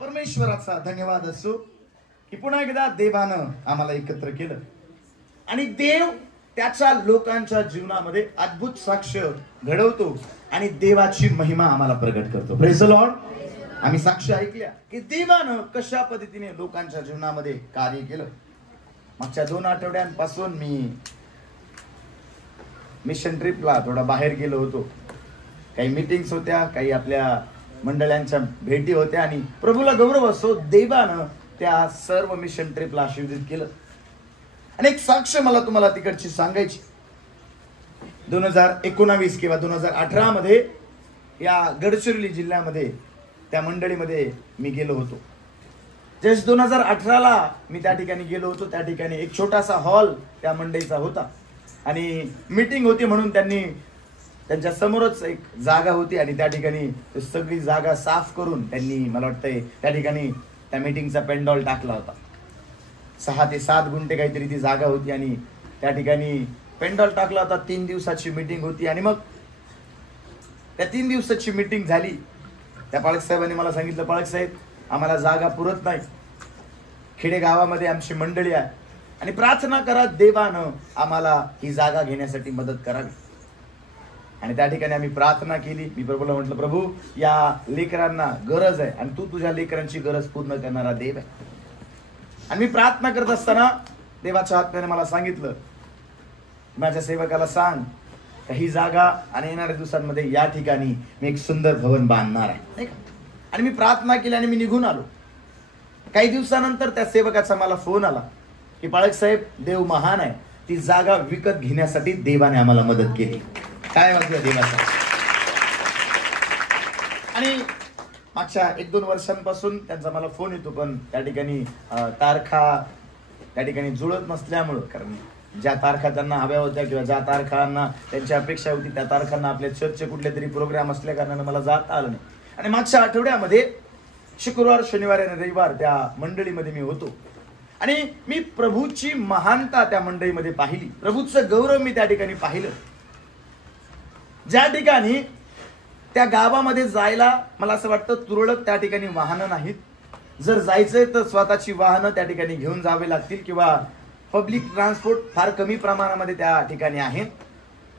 परमेश्वराचा धन्यवाद असो की पुन्हा एकदा देवानं आम्हाला एकत्र केलं आणि देव त्याच्या लोकांच्या जीवनामध्ये अद्भुत साक्ष घडवतो आणि देवाची महिमा आम्हाला प्रगट करतो. Praise the Lord. आम्ही साक्ष ऐकल्या की देवानं कशा पद्धतीने लोकांच्या जीवनामध्ये कार्य केलं. मागच्या 2 आठवड्यांपासून मी मिशन ट्रिपला थोडा बाहेर गेलो होतो. काही मीटिंग्स होत्या, काही आपल्या मंडळांच्या भेटी होत्या आणि प्रभूला गौरव असो, देवानं त्या सर्व मिशन ट्रिपला आशीर्वादित केलं. आणि एक साक्ष मला तुम्हाला तिकडची सांगायची. 2019 किंवा 2018 मध्ये या गडचिरोली जिल्ह्यामध्ये त्या मंडळीमध्ये मी गेलो होतो. जस्ट 2018ला मी त्या ठिकाणी गेलो होतो. त्या ठिकाणी एक छोटासा हॉल त्या मंडळीचा होता आणि मीटिंग होती म्हणून त्यांनी त्यांच्या समोरच एक जागा होती आणि त्या ठिकाणी सगळी जागा साफ करून त्यांनी मला वाटतंय त्या ठिकाणी त्या मीटिंगचा पेंडॉल टाकला होता. 6 ते 7 गुंठे काहीतरी ती जागा होती आणि त्या ठिकाणी पेंडॉल टाकला होता. 3 दिवसाची मीटिंग होती आणि मग त्या 3 दिवसाची मीटिंग झाली. त्या पाळक साहेबांनी मला सांगितलं, पाळक साहेब आम्हाला जागा पुरत नाही, खेडेगावामध्ये आमची मंडळी आहे आणि प्रार्थना करा देवानं आम्हाला ही जागा घेण्यासाठी मदत करावी. आणि त्या ठिकाणी आम्ही प्रार्थना केली. मी प्रभूला म्हटलं, प्रभू या लेकरांना गरज आहे आणि तू तुझ्या लेकरांची गरज पूर्ण करणारा देव आहे. आणि मी प्रार्थना करत असताना देवाच्या आत्म्याने मला सांगितलं, माझ्या सेवकाला सांग ही जागा आणि येणाऱ्या दिवसांमध्ये या ठिकाणी मी एक सुंदर भवन बांधणार आहे. आणि मी प्रार्थना केली आणि मी निघून आलो. काही दिवसानंतर त्या सेवकाचा मला फोन आला की पाळक साहेब देव महान आहे, ती जागा विकत घेण्यासाठी देवाने आम्हाला मदत केली. काय वाटलं देवाचा. आणि मागच्या 1-2 वर्षांपासून त्यांचा मला फोन येतो, पण त्या ठिकाणी तारखा त्या ठिकाणी जुळत नसल्यामुळं, कारण ज्या तारखा त्यांना हव्या होत्या किंवा ज्या तारखांना त्यांची अपेक्षा होती त्या तारखांना आपल्या चर्चचे कुठले तरी प्रोग्राम असल्या कारणाने मला जाता आलं नाही. आणि मागच्या आठवड्यामध्ये शुक्रवार, शनिवार आणि रविवार त्या मंडळीमध्ये मी होतो आणि मी प्रभूची महानता त्या मंडळीमध्ये पाहिली. प्रभूचं गौरव मी त्या ठिकाणी पाहिलं. ज्या ठिकाणी त्या गावामध्ये जायला मला असं वाटतं तुरळक त्या ठिकाणी वाहनं नाहीत. जर जायचंय तर स्वतःची वाहनं त्या ठिकाणी घेऊन जावे लागतील किंवा पब्लिक ट्रान्सपोर्ट फार कमी प्रमाणामध्ये त्या ठिकाणी आहे.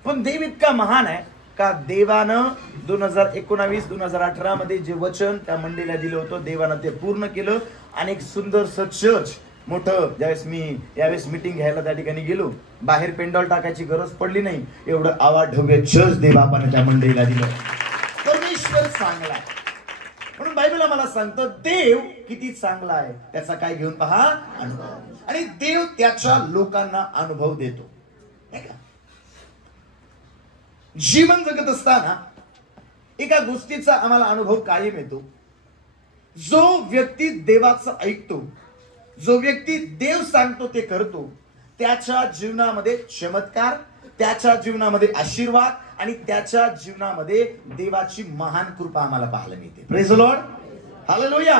पण देव इतका महान आहे का देवानं 2019-2018 मध्ये जे वचन त्या मंडळीला दिलं होतं देवानं ते पूर्ण केलं. आणि एक सुंदरसं चर्च मोठं, यावेळेस मीटिंग घ्यायला त्या ठिकाणी गेलो, बाहेर पेंडॉल टाकायची गरज पडली नाही, एवढं आवाढव्य चर्च देवापानं त्या मंडळीला दिलं. परमेश्वर चांगला आहे म्हणून बायबल आम्हाला सांगतं देव किती चांगला आहे त्याचा काय घेऊन पहा अनुभव. आणि देव त्याच्या लोकांना अनुभव देतो. जीवन जगत असताना एका गोष्टीचा आम्हाला अनुभव कायम येतो. जो व्यक्ती देवाचं ऐकतो, जो व्यक्ती देव सांगतो ते करतो, त्याच्या जीवनामध्ये चमत्कार, त्याच्या जीवनामध्ये आशीर्वाद आणि त्याच्या जीवनामध्ये देवाची महान कृपा आम्हाला पाहायला मिळते. Praise the Lord. हालेलुया.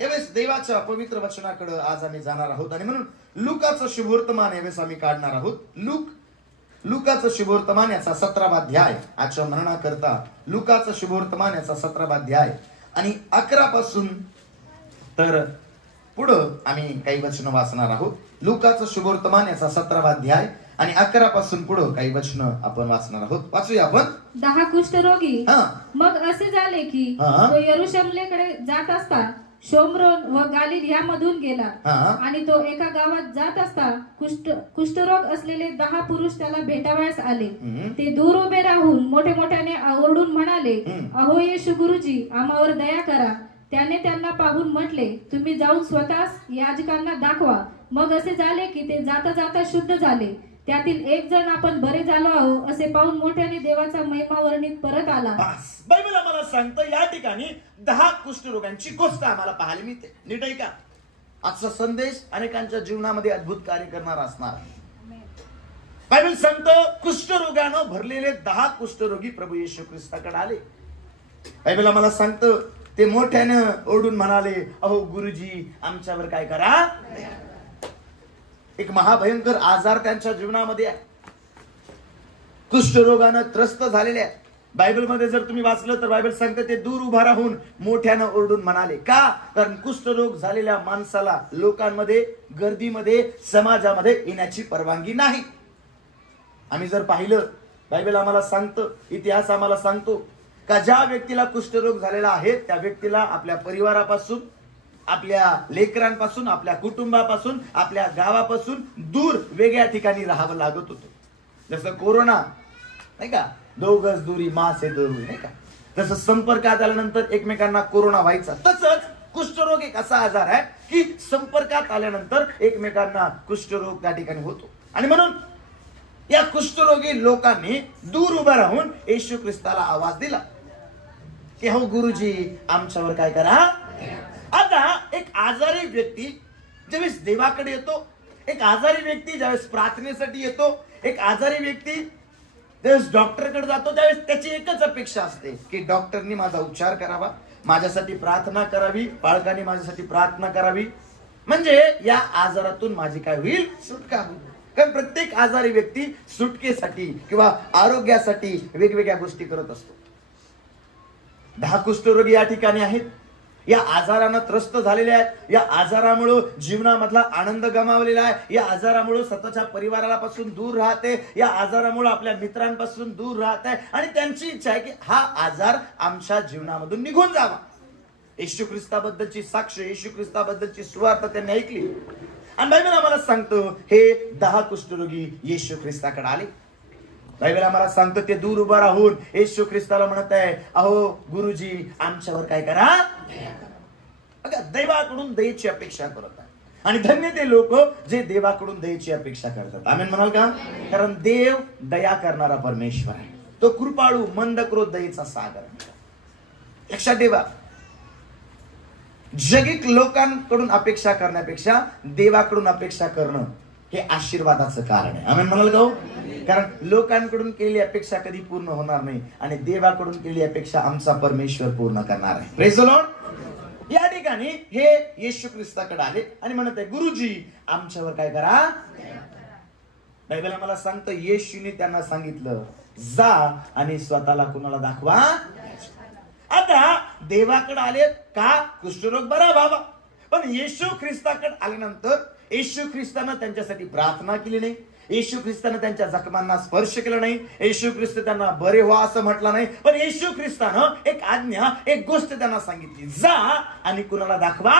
यावेळेस देवाच्या पवित्र वचनाकडे आज आम्ही जाणार आहोत आणि म्हणून लुकाचं शुभवर्तमान यावेळेस आम्ही काढणार आहोत. लुकाचं शुभवर्तमान याचा 17वा अध्याय आजच्या मरणाकरता. लुकाचं शुभवर्तमान याचा 17वा अध्याय आणि 11 पासून तर पुढं आम्ही काही वचन वाचणार आहोत. लुकाचं शुभवर्तमान याचा 17वा अध्याय आणि 11 पासून पुढं काही वचन आपण वाचणार आहोत. वाचूया आपण. 10 कुष्ठरोगी. मग असे झाले की तो यरुशलेमकडे जात असता शोमरोन व गालिल यामधून गेला आणि तो एका गावात जात असता कुष्ठरोग असलेले 10 पुरुष त्याला भेटावयास आले. ते दूर उभे राहून मोठे मोठ्याने ओरडून म्हणाले, अहो येशू गुरुजी, आम्हावर दया करा. त्याने त्यांना पाहून म्हटले, तुम्ही जाऊन स्वतःच याजकांना दाखवा. मग असे झाले की ते जाता जाता शुद्ध झाले. त्यातील एक जण आपण बरे झालो आहो असे पाहून मोठ्याने देवाचा महिमा वर्णित परत आला. बायबल आम्हाला सांगतं या ठिकाणी 10 कुष्ठरोगांची गोष्ट आम्हाला पाहायला मिळते. नीट ऐका. आजचा संदेश अनेकांच्या जीवनामध्ये अद्भुत कार्य करणार असणार. बायबल सांगतं कुष्ठरोगानं भरलेले 10 कुष्ठरोगी प्रभू येशू ख्रिस्ताकडे आले. बायबल आम्हाला सांगतं ते मोठ्यानं ओरडून म्हणाले, अहो गुरुजी आमच्यावर काय करा. एक महाभयंकर आजार त्यांच्या जीवनामध्ये आहे. कुष्ठरोगानं त्रस्त झालेले आहे. बायबलमध्ये जर तुम्ही वाचलं तर बायबल सांगते ते दूर उभा राहून मोठ्यानं ओरडून म्हणाले. का? कारण कुष्ठरोग झालेल्या माणसाला लोकांमध्ये, गर्दीमध्ये, समाजामध्ये येण्याची परवानगी नाही. आम्ही जर पाहिलं, बायबल आम्हाला सांगतं, इतिहास आम्हाला सांगतो का ज्या व्यक्तीला कुष्ठरोग झालेला आहे त्या व्यक्तीला आपल्या परिवारापासून, आपल्या लेकरांपासून, आपल्या कुटुंबापासून, आपल्या गावापासून दूर वेगळ्या ठिकाणी राहावं लागत होतं. जसं कोरोना नाही का, 2 गज दुरी मासे दुरी नाही का, तसं संपर्कात आल्यानंतर एकमेकांना कोरोना व्हायचा, तसंच कुष्ठरोग एक असा आजार आहे की संपर्कात आल्यानंतर एकमेकांना कुष्ठरोग त्या ठिकाणी होतो. आणि म्हणून या कुष्ठरोगी लोकांनी दूर उभा राहून येशू ख्रिस्ताला आवाज दिला की हो गुरुजी, आमच्यावर काय करा. आता एक आजारी व्यक्ती ज्यावेळेस देवाकडे येतो, एक आजारी व्यक्ती ज्यावेळेस प्रार्थनेसाठी येतो, एक आजारी व्यक्ती ज्यावेळेस डॉक्टरकडे जातो, त्यावेळेस त्याची एकच अपेक्षा असते की डॉक्टरनी माझा उपचार करावा, माझ्यासाठी प्रार्थना करावी, बाळकांनी माझ्यासाठी प्रार्थना करावी, म्हणजे या आजारातून माझी काय होईल, सुटका होईल. कारण प्रत्येक आजारी व्यक्ती सुटकेसाठी किंवा आरोग्यासाठी वेगवेगळ्या गोष्टी करत असतो. 10 कुष्ठरोगी या ठिकाणी आहेत, या आजारानं त्रस्त झालेले आहेत, या आजारामुळे जीवनामधला आनंद गमावलेला आहे, या आजारामुळे स्वतःच्या परिवारापासून दूर राहते, या आजारामुळे आपल्या मित्रांपासून दूर राहत आहे आणि त्यांची इच्छा आहे की हा आजार आमच्या जीवनामधून निघून जावा. येशू ख्रिस्ताबद्दलची साक्ष, येशू ख्रिस्ताबद्दलची सुवार्ता त्यांनी ऐकली आणि बायबल आम्हाला सांगतो हे 10 कुष्ठरोगी येशू ख्रिस्ताकडे आले. बायबल आम्हाला सांगतो ते दूर उभा राहून येशू ख्रिस्ताला म्हणत आहे, अहो गुरुजी, आमच्यावर काय करा. देवाकडून दयेची अपेक्षा करत आहे आणि धन्य ते लोक जे देवाकडून दयेची अपेक्षा करतात. आमेन म्हणाल का? कारण देव दया करणारा परमेश्वर आहे, तो कृपाळू, मंद क्रोध, दयेचा सागर आहे. लक्षात ठेवा, जगिक लोकांकडून अपेक्षा करण्यापेक्षा देवाकडून अपेक्षा करणं हे आशीर्वादाचं कारण आहे. आमेन म्हणाल का? कारण लोकांकडून केलेली अपेक्षा कधी पूर्ण होणार नाही आणि देवाकडून केलेली अपेक्षा आमचा परमेश्वर पूर्ण करणार आहे. Praise the Lord. या ठिकाणी हे येशू ख्रिस्ताकडे आले आणि म्हणत आहे, गुरुजी, आमच्यावर काय करा. बायबल आम्हाला सांगतं येशूने त्यांना सांगितलं, जा आणि स्वतःला कुणाला दाखवा. आता देवाकडे आले का कुष्ठरोग बरा व्हावा, पण येशू ख्रिस्ताकडे आल्यानंतर येशू ख्रिस्तानं त्यांच्यासाठी प्रार्थना केली नाही, येशू ख्रिस्तानं त्यांच्या जखमांना स्पर्श केला नाही, येशू ख्रिस्त त्यांना बरे व्हा असं म्हटलं नाही, पण येशू ख्रिस्तानं एक आज्ञा, एक गोष्ट त्यांना सांगितली, जा आणि कुणाला दाखवा.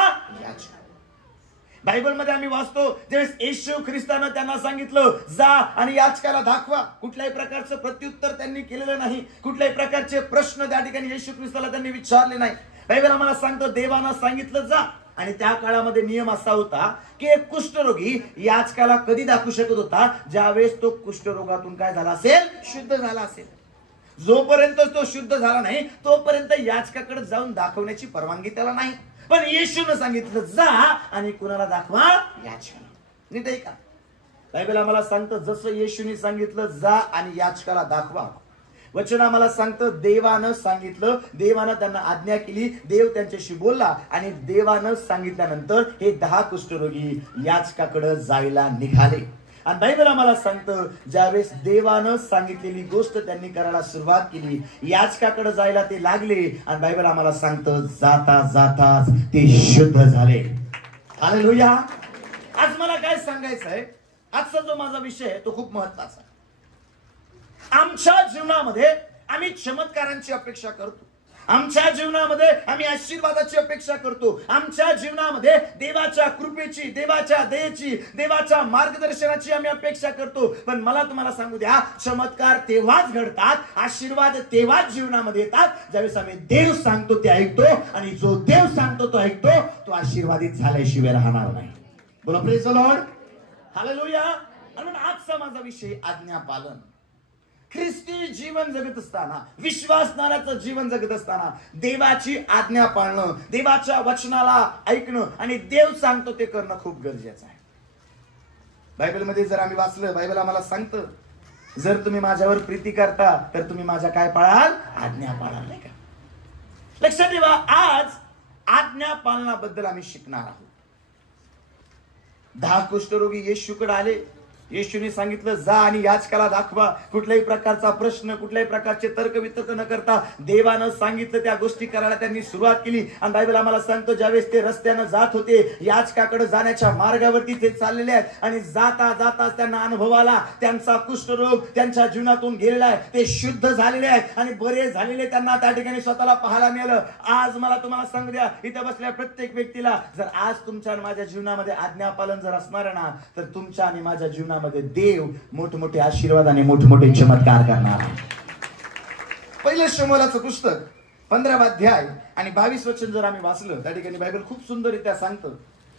बायबलमध्ये आम्ही वाचतो ज्यावेळेस येशू ख्रिस्तानं त्यांना सांगितलं जा आणि याचकाला दाखवा, कुठल्याही प्रकारचं प्रत्युत्तर त्यांनी केलेलं नाही, कुठल्याही प्रकारचे प्रश्न त्या ठिकाणी येशू ख्रिस्ताला त्यांनी विचारले नाही. बायबल आम्हाला सांगतो देवानं सांगितलं जा. आणि त्या काळामध्ये नियम असा होता की एक कुष्ठरोगी याचकाला कधी दाखवू शकत होता, ज्यावेळेस तो कुष्ठरोगातून काय झाला असेल, शुद्ध झाला असेल. जोपर्यंत तो शुद्ध झाला नाही तोपर्यंत याचकाकडे जाऊन दाखवण्याची परवानगी त्याला नाही. पण येशूने सांगितलं जा आणि कुणाला दाखवा. याचकाला. नीट आहे का? बायबल आम्हाला सांगतं जसं येशूने सांगितलं जा आणि याचकाला दाखवा, वचन आम्हाला सांगतं देवानं सांगितलं, देवानं त्यांना आज्ञा केली, देव त्यांच्याशी बोलला आणि देवानं सांगितल्यानंतर हे 10 कुष्ठरोगी याचकाकडे जायला निघाले. आणि बायबल आम्हाला सांगतं ज्यावेळेस देवानं सांगितलेली गोष्ट त्यांनी करायला सुरुवात केली, याचकाकडे जायला ते लागले आणि बायबल आम्हाला सांगतं जाता जाताच ते शुद्ध झाले. हालेलुया. आज मला काय सांगायचं आहे, आजचा जो माझा विषय आहे तो खूप महत्वाचा आहे. आमच्या जीवनामध्ये आम्ही चमत्कारांची अपेक्षा करतो, आमच्या जीवनामध्ये आम्ही आशीर्वादाची अपेक्षा करतो, आमच्या जीवनामध्ये देवाच्या कृपेची, देवाच्या दयेची, देवाच्या मार्गदर्शनाची आम्ही अपेक्षा करतो. पण मला तुम्हाला सांगू द्या, चमत्कार तेव्हाच घडतात, आशीर्वाद तेव्हाच जीवनामध्ये येतात ज्यावेळेस आम्ही देव सांगतो ते ऐकतो आणि जो देव सांगतो तो ऐकतो, तो आशीर्वादित झाल्याशिवाय राहणार नाही. बोला प्रेज द लॉर्ड. हालेलुया. म्हणून आजचा माझा विषय आज्ञा पालन. ख्रिस्ती जीवन जगत असताना, विश्वासणाऱ्याचं जीवन जगत असताना देवाची आज्ञा पाळणं, देवाच्या वचनाला ऐकणं आणि देव सांगतो ते करणं खूप गरजेचं आहे. बायबलमध्ये जर आम्ही वाचलं, बायबल आम्हाला सांगतं जर तुम्ही माझ्यावर प्रीती करता तर तुम्ही माझ्या काय पाळाल, आज्ञा पाळाल. नाही का? लक्षात ठेवा, आज आज्ञा पालनाबद्दल आम्ही शिकणार आहोत. 10 कुष्ठरोगी येशूकडे आले येशूने सांगितलं जा आणि याचकाला दाखवा. कुठल्याही प्रकारचा प्रश्न, कुठल्याही प्रकारचे तर्कवितर्क न करता देवानं सांगितलं त्या गोष्टी करायला त्यांनी सुरुवात केली. आणि बायबल आम्हाला सांगतो ज्यावेळेस ते रस्त्यानं जात होते, याचकाकडे जाण्याच्या मार्गावरती ते चाललेले आहेत आणि जाता जाता त्यांना अनुभव आला त्यांचा कुष्ठरोग त्यांच्या जीवनातून गेलेला आहे, ते शुद्ध झालेले आहेत आणि बरे झालेले त्यांना त्या ठिकाणी स्वतःला पाहायला मिळालं. आज मला तुम्हाला सांगू द्या, इथं बसलेल्या प्रत्येक व्यक्तीला जर आज तुमच्या आणि माझ्या जीवनामध्ये आज्ञापालन जर असणार ना, तर तुमच्या आणि माझ्या जीवनामध्ये देव मोठमोठे आशीर्वाद आणि मोठमोठे चमत्कार करणार. पहिलं शमूएलाचं पुस्तक 15वा अध्याय आणि 22 वचन जर आम्ही वाचलं, त्या ठिकाणी बायबल खूप सुंदररित्या सांगतं.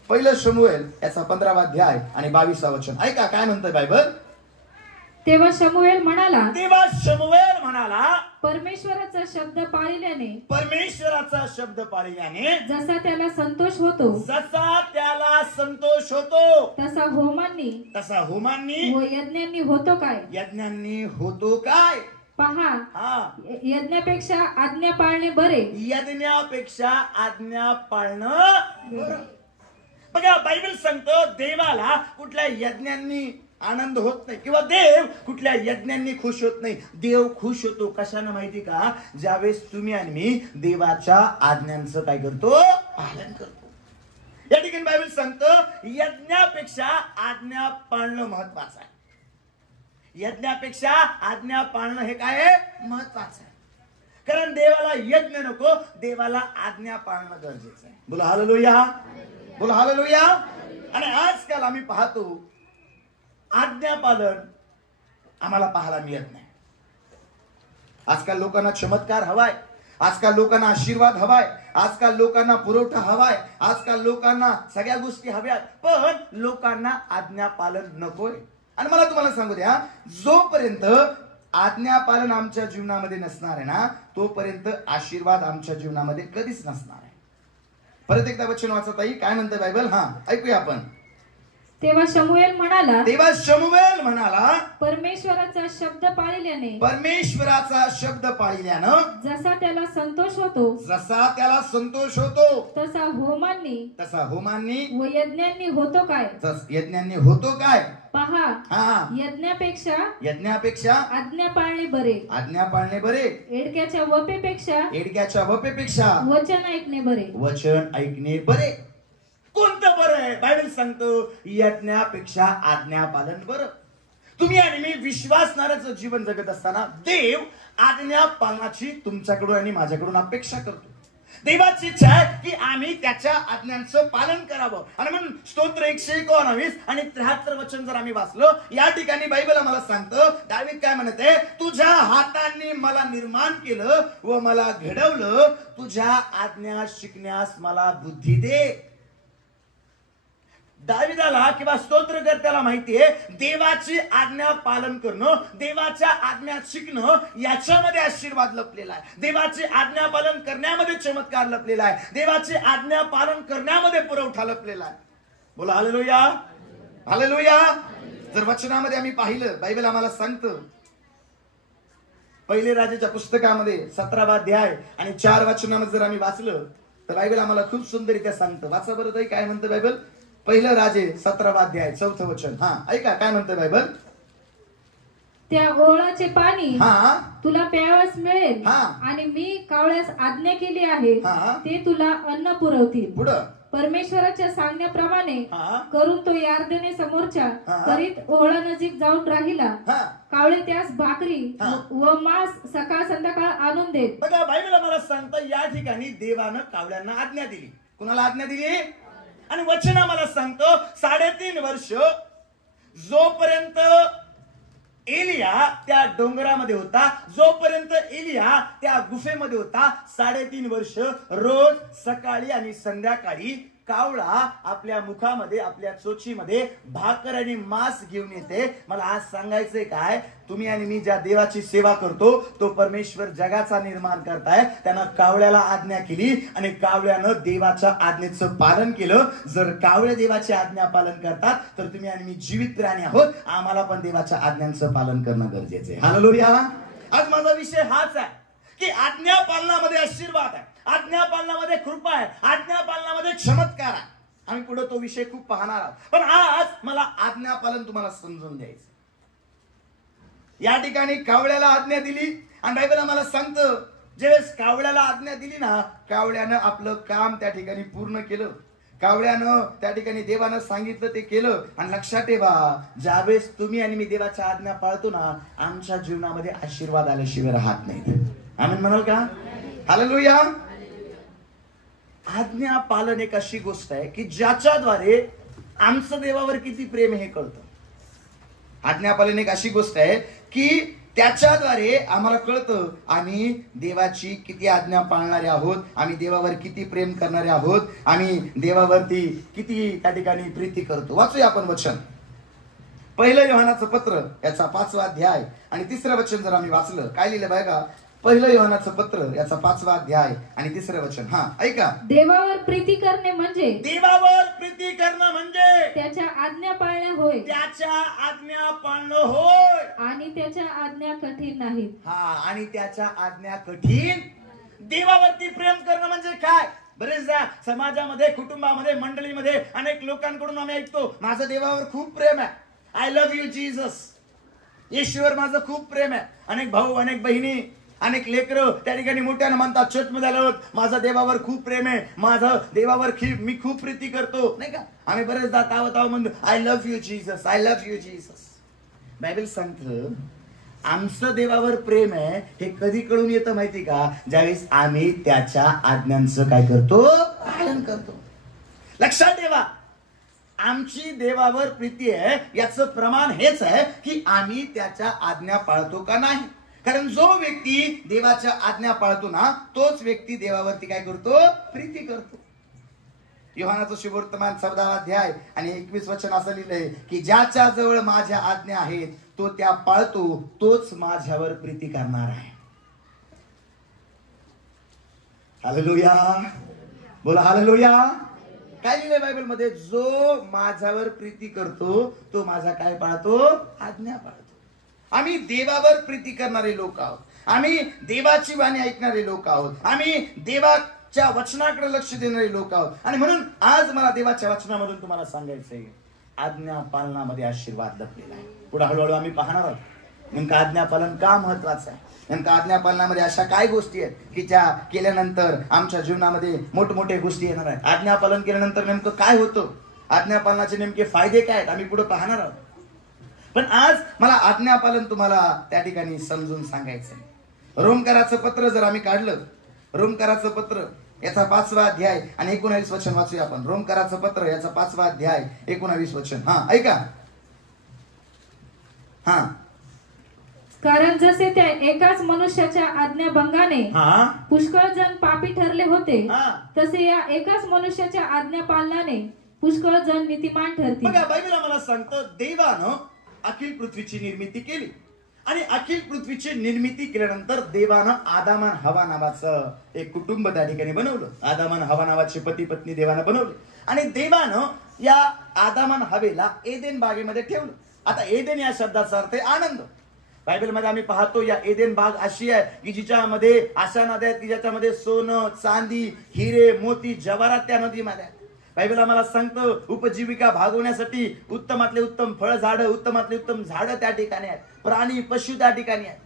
पहिलं शमूएल याचा 15वा अध्याय आणि 22 वचन ऐका काय म्हणतंय बायबल. तेव्हा शमूएल म्हणाला, परमेश्वराचा शब्द पाळिल्याने जसा त्याला संतोष होतो तसा होमांनी व यज्ञांनी होतो काय. पहा, यज्ञापेक्षा आज्ञा पाळणे बरे. बघा बायबल सांगतो देवाला कुठल्या यज्ञांनी आनंद होत नाही किंवा देव कुठल्या यज्ञांनी खुश होत नाही. देव खुश होतो कशाने माहिती का, ज्यावेळेस तुम्ही आणि मी देवाच्या आज्ञांचं काय करतो, पालन करतो. या ठिकाणी बायबल सांगतं यज्ञापेक्षा आज्ञा पाळणं महत्वाचं आहे. यज्ञापेक्षा आज्ञा पाळणं हे काय आहे, महत्वाचं आहे. कारण देवाला यज्ञ नको, देवाला आज्ञा पाळणं गरजेचं आहे. बोला हालेलुया, बोला हालेलुया. आणि आजकाल आम्ही पाहतो आज्ञापालन आम्हाला पाहायला मिळत नाही. आजकाल लोकांना चमत्कार हवाय, आजकाल लोकांना आशीर्वाद हवाय, आजकाल लोकांना पुरवठा हवाय, आजकाल लोकांना सगळ्या गोष्टी हव्यात, पण लोकांना आज्ञापालन नकोय. आणि मला तुम्हाला सांगू द्या, जोपर्यंत आज्ञापालन आमच्या जीवनामध्ये नसणार आहे ना, तोपर्यंत आशीर्वाद आमच्या जीवनामध्ये कधीच नसणार आहे. परत एकदा वचन वाचत आई काय म्हणते बायबल, ऐकूया आपण. तेव्हा शमूएल म्हणाला परमेश्वराचा शब्द पाळिल्यानं जसा त्याला संतोष होतो तसा होमांनी व यज्ञांनी होतो काय. पहा, यज्ञापेक्षा आज्ञा पाळणे बरे. एडक्याच्या वपेपेक्षा वचन ऐकणे बरे. कोणतं बरं आहे? बायबल सांगतो यज्ञापेक्षा आज्ञापालन बरं. तुम्ही आणि मी विश्वासणाऱ्याचं जीवन जगत असताना देव आज्ञा पालनाची तुमच्याकडून आणि माझ्याकडून अपेक्षा करतो. देवाची इच्छा आहे की आम्ही त्याच्या आज्ञांचं पालन करावं. आणि म्हणून स्तोत्र 119 आणि 73 वचन जर आम्ही वाचलं, या ठिकाणी बायबल आम्हाला सांगतं, दावीद काय म्हणते, तुझ्या हातांनी मला निर्माण केलं व मला घडवलं, तुझ्या आज्ञा शिकण्यास मला बुद्धी दे. दाविदाला किंवा स्तोत्रकर्त्याला माहितीये देवाची आज्ञा पालन करणं, देवाच्या आज्ञा शिकणं याच्यामध्ये आशीर्वाद लपलेला आहे. देवाची आज्ञा पालन करण्यामध्ये चमत्कार लपलेला आहे. देवाची आज्ञा पालन करण्यामध्ये पुरवठा लपलेला आहे. बोला हालेलुया, हालेलुया. जर वचनामध्ये आम्ही पाहिलं, बायबल आम्हाला सांगतं, पहिले राजाच्या पुस्तकामध्ये 17वा अध्याय आणि 4 वचनामध्ये जर आम्ही वाचलं तर बायबल आम्हाला खूप सुंदररित्या सांगतं. वाचा बरं ताई काय म्हणतं बायबल. पहिलं राजे 17वा अध्याय 4थं वचन. ऐका काय म्हणतं बायबल. त्या ओळाचे पाणी तुला प्यावयास मिळेल आणि मी कावळ्यास आज्ञा केली आहे ते तुला अन्न पुरवतील. पुढं परमेश्वराच्या सांगण्याप्रमाणे करून तो यार्दने समोरच्या करीत ओळा नजीक जाऊन राहिला. कावळे त्यास भाकरी व मांस सकाळ संध्याकाळ आणून देत. बघा बायबल मला सांगतं या ठिकाणी देवानं कावळ्यांना आज्ञा दिली. कुणाला आज्ञा दिली? आणि वचन आम्हाला सांगतो 3.5 वर्ष जोपर्यंत एलिया त्या डोंगरामध्ये होता, जोपर्यंत एलिया त्या गुफेमध्ये होता, 3.5 वर्ष रोज सकाळी आणि संध्याकाळी कावळा आपल्या मुखामध्ये, आपल्या चोचीमध्ये भाकर आणि मांस घेऊन येते. मला आज सांगायचंय काय, तुम्ही आणि मी ज्या देवाची सेवा करतो तो परमेश्वर जगाचा निर्माण करताय. त्यानं कावळ्याला आज्ञा केली आणि कावळ्यानं देवाच्या आज्ञेचं पालन केलं. जर कावळे देवाची आज्ञा पालन करतात तर तुम्ही आणि मी जीवित प्राणी आहोत, आम्हाला पण देवाच्या आज्ञांचं पालन करणं गरजेचं आहे. हालेलुया. आज माझा विषय हाच आहे की आज्ञा पालनामध्ये आशीर्वाद आहे, आज्ञा पालनामध्ये कृपा आहे, आज्ञा पालनामध्ये चमत्कार आहे. आम्ही पुढे तो विषय खूप पाहणार आहोत. पण आज मला आज्ञापालन तुम्हाला समजून द्यायचं. या ठिकाणी कावळ्याला आज्ञा दिली आणि बायबल आम्हाला सांगतं ज्यावेळेस कावळ्याला आज्ञा दिली ना, कावळ्यानं आपलं काम त्या ठिकाणी पूर्ण केलं. कावळ्यानं त्या ठिकाणी देवानं सांगितलं ते केलं. आणि लक्षात ठेवा, ज्यावेळेस तुम्ही आणि मी देवाच्या आज्ञा पाळतो ना, आमच्या जीवनामध्ये आशीर्वाद आल्याशिवाय राहत नाही. आम्ही म्हणाल का? हालेलुया. आज्ञा पालन एक अशी गोष्ट आहे की ज्याच्याद्वारे आमचं देवावर किती प्रेम हे कळतं. आज्ञापालन एक अशी गोष्ट आहे की त्याच्याद्वारे आम्हाला कळतं आम्ही देवाची किती आज्ञा पाळणारे आहोत, आम्ही देवावर किती प्रेम करणारे आहोत, आम्ही देवावरती किती त्या ठिकाणी प्रीती करतो. वाचूया आपण वचन. 1 योहानाचं पत्र याचा 5वा अध्याय आणि 3रं वचन जर आम्ही वाचलं, काय लिहिलं बघा. 1 योहानाचं पत्र याचा 5वा अध्याय आणि 3रं वचन. हा ऐका. देवावर प्रीती करणे म्हणजे, देवावर प्रीती करणं म्हणजे त्याच्या आज्ञा पाळणे होय. त्याच्या आज्ञा पाळणं होय. आणि त्याच्या आज्ञा कठीण नाहीत. हा, आणि त्याच्या आज्ञा कठीण. देवावरती प्रेम करणं म्हणजे काय? बरेचदा समाजामध्ये, कुटुंबामध्ये, मंडळीमध्ये अनेक लोकांकडून आम्ही ऐकतो माझं देवावर खूप प्रेम आहे. I love you Jesus. येशूवर माझं खूप प्रेम आहे. अनेक भाऊ, अनेक बहिणी, अनेक लेकरं त्या ठिकाणी मोठ्यानं म्हणतात चर्चमध्ये आल्यावर माझं देवावर खूप प्रेम आहे, माझं देवावर मी खूप प्रीती करतो, नाही का? आम्ही बरेचदा ताव म्हणतो I love you Jesus, I love you Jesus. Bible सांगतं आमचं देवावर प्रेम आहे हे कधी कळून येतं माहिती का? ज्यावेळेस आम्ही त्याच्या आज्ञांचं काय करतो? पालन करतो. लक्षात ठेवा, आमची देवावर प्रीती आहे याचं प्रमाण हेच आहे की आम्ही त्याच्या आज्ञा पाळतो का नाही. कारण जो व्यक्ती देवाच्या आज्ञा पाळतो ना, तोच व्यक्ती देवावरती काय करतो? प्रीती करतो. योहानाचं शुभवर्तमान 14वा अध्याय आणि 21 वचन असं लिहिलंय की ज्याच्या जवळ माझ्या आज्ञा आहेत तो त्या पाळतो, तोच माझ्यावर प्रीती करणार आहे. हालेलुया. बोला हालेलुया. काय लिहिलंय बायबल मध्ये? जो माझ्यावर प्रीती करतो तो माझा काय पाळतो? आज्ञा पाळतो. आम्ही देवावर प्रीती करणारे लोक आहोत. आम्ही देवाची वाणी ऐकणारे लोक आहोत. आम्ही देवाच्या वचनाकडे लक्ष देणारे लोक आहोत. आणि म्हणून आज मला देवाच्या वचनामधून तुम्हाला सांगायचंय आज्ञा पालनामध्ये आशीर्वाद लपलेला आहे. पुढे हळूहळू आम्ही पाहणार आहोत नेमकं आज्ञापालन का महत्वाचं आहे. नेमकं आज्ञापालनामध्ये अशा काय गोष्टी आहेत की ज्या केल्यानंतर आमच्या जीवनामध्ये मोठमोठ्या गोष्टी येणार आहेत. आज्ञापालन केल्यानंतर नेमकं काय होतं, आज्ञापालनाचे नेमके फायदे काय आहेत, आम्ही पुढे पाहणार आहोत. पण आज मला आज्ञापालन तुम्हाला त्या ठिकाणी समजून सांगायचंय. रोमकराचं पत्र जर आम्ही काढलं, रोमकराचं पत्र याचा 5वा अध्याय आणि 19 वचन वाचूया आपण. रोमकराचं पत्र याचा 5वा अध्याय 19 वचन. हा ऐका. हा, कारण जसे त्या एकाच मनुष्याच्या आज्ञाभंगाने पुष्कळ जण पापी ठरले होते, तसे या एकाच मनुष्याच्या आज्ञा पालनाने पुष्कळ जण नीतिमान ठरतील. बघा, बायबल आम्हाला सांगतो देवानं अखिल पृथ्वीची निर्मिती केली आणि अखिल पृथ्वीची निर्मिती केल्यानंतर देवानं आदाम आणि हवा नावाचं एक कुटुंब त्या ठिकाणी बनवलं. आदाम आणि हवा नावाचे पती पत्नी देवानं बनवले आणि देवानं या आदाम आणि हवेला एदेन बागेमध्ये ठेवलं. आता एदेन या शब्दाचा अर्थ आहे आनंद. बायबलमध्ये आम्ही पाहतो या एदेन बाग अशी आहे की जिच्यामध्ये अशा नद्या आहेत की ज्याच्यामध्ये सोनं, चांदी, हिरे, मोती, जवाहरात त्या नदीमध्ये आहेत. बायबल आम्हाला सांगतं उपजीविका भागवण्यासाठी उत्तमातले उत्तम फळ झाडं, उत्तमातले उत्तम झाडं त्या ठिकाणी आहेत, प्राणी पशु त्या ठिकाणी आहेत.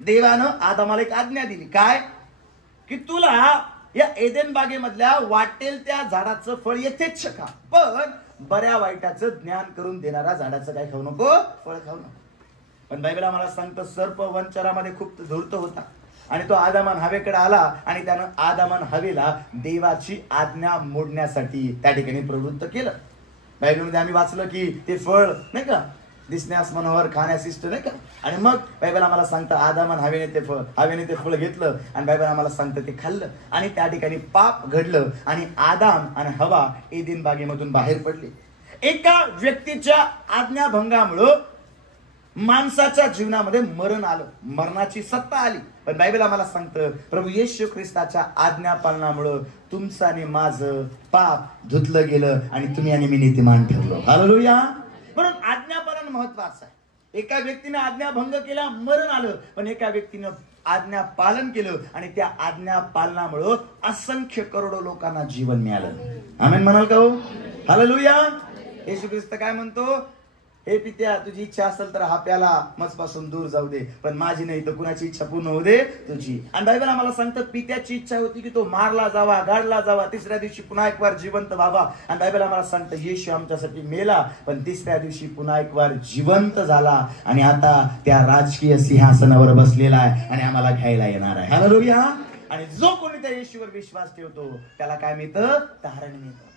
देवानं आदामाला एक आज्ञा दिली, काय की तुला या एदेन बागेमधल्या वाटेल त्या झाडाचं फळ येथेच खा, पण बऱ्या वाईटाचं ज्ञान करून देणारा झाडाचं काय खाऊ नको? फळ खाऊ नको. पण बायबल आम्हाला सांगतं सर्प वंचरामध्ये खूप धूर्त होता आणि तो आदाम आणि हवेकडे आला आणि त्यानं आदाम आणि हवेला देवाची आज्ञा मोडण्यासाठी त्या ठिकाणी प्रवृत्त केलं. बायबलमध्ये आम्ही वाचलं की ते फळ नाही का दिसण्यास मनोहर, खाण्यास इष्ट नाही का, आणि मग बायबल आम्हाला सांगतं आदाम आणि हवेने ते फळ घेतलं आणि बायबल आम्हाला सांगतं ते खाल्लं आणि त्या ठिकाणी पाप घडलं आणि आदाम आणि हवा एदेन बागेमधून बाहेर पडले. एका व्यक्तीच्या आज्ञाभंगामुळं माणसाच्या जीवनामध्ये मरण आलं, मरणाची सत्ता आली. पण बायबल आम्हाला सांगतं प्रभू येशू ख्रिस्ताच्या आज्ञा पालनामुळं तुमचं आणि माझं पाप धुतलं गेलं आणि तुम्ही आणि मी नीतिमान ठरलो. हालेलुया. म्हणून आज्ञापालन महत्वाचं आहे. एका व्यक्तीने आज्ञाभंग केला, मरण आलं, पण एका व्यक्तीनं आज्ञा पालन केलं आणि त्या आज्ञा पालनामुळं असंख्य करोडो लोकांना जीवन मिळालं. आमेन म्हणाल का हो? हालेलुया. येशू ख्रिस्त काय म्हणतो? हे पित्या, तुझी इच्छा असेल तर हा प्याला मजपासून दूर जाऊ दे, पण माझी नाही तर कुणाची इच्छा पूर्ण होऊ दे, तुझी. आणि बायबल आम्हाला सांगतं पित्याची इच्छा होती की तो मारला जावा, गाडला जावा, तिसऱ्या दिवशी पुन्हा एक वार जिवंत व्हावा. आणि बायबल आम्हाला सांगतं येशू आमच्यासाठी मेला, पण तिसऱ्या दिवशी पुन्हा एक वार जिवंत झाला आणि आता त्या राजकीय सिंहासनावर बसलेला आहे आणि आम्हाला घ्यायला येणार आहे. हालेलुया. आणि जो कोणी त्या येशूवर विश्वास ठेवतो त्याला काय मिळतं? तारण मिळतं.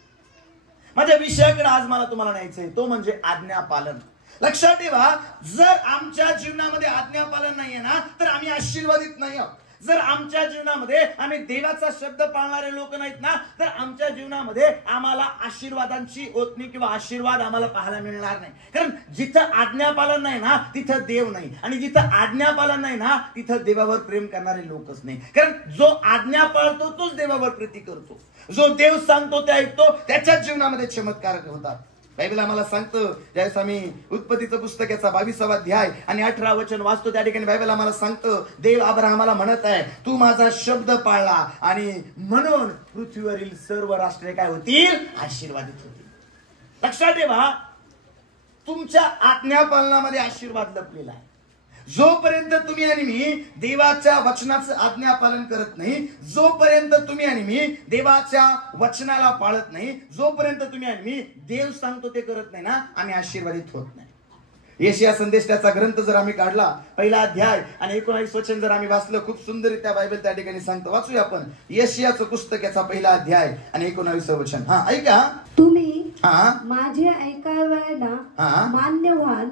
माझ्या विषयाकडे आज मला तुम्हाला न्यायचंय, तो म्हणजे आज्ञापालन. लक्षात ठेवा, जर आमच्या जीवनामध्ये आज्ञापालन नाहीये ना तर आम्ही आशीर्वादित नाही आहोत. जर आमच्या जीवनामध्ये आम्ही देवाचा शब्द पाळणारे लोक नाहीत ना तर आमच्या जीवनामध्ये आम्हाला आशीर्वादांची ओतणी किंवा आशीर्वाद आम्हाला पाहायला मिळणार नाही. कारण जिथं आज्ञापालन नाही ना तिथं देव नाही, आणि जिथं आज्ञापालन नाही ना तिथं देवावर प्रेम करणारे लोकच नाही. कारण जो आज्ञा पाळतो तोच देवावर प्रीती करतो. जो देव सांगतो ते ऐकतो, त्याच्याच जीवनामध्ये चमत्कार होतात. बायबल आम्हाला सांगतं, ज्यावेळेस आम्ही उत्पत्तीचं पुस्तकाचा 22वा अध्याय आणि 18 वचन वाचतो त्या ठिकाणी बायबल आम्हाला सांगतं, देव अब्राहमाला म्हणत आहे, तू माझा शब्द पाळला आणि म्हणून पृथ्वीवरील सर्व राष्ट्रे काय होतील? आशीर्वादित होतील. लक्षात ठेवा, तुमच्या आज्ञापालनामध्ये आशीर्वाद लपलेला आहे. जोपर्यंत तुम्ही आणि मी देवाच्या वचनाचं आज्ञापालन करत नाही, जोपर्यंत तुम्ही आणि मी देवाच्या वचनाला पाळत नाही, जोपर्यंत तुम्ही आणि मी देव सांगतो ते करत नाही ना, आम्ही आशीर्वादित होत नाही. येशया संदेशाचा ग्रंथ जर आम्ही काढला, पहिला अध्याय आणि 19 वचन जर आम्ही वाचलं, खूप सुंदररित्या बायबल त्या ठिकाणी सांगतो. वाचूया आपण येशयाचं पुस्तक याचा पहिला अध्याय आणि 19 वचन. हा ऐका, तुम्ही माझे ऐकायला मान्य व्हाल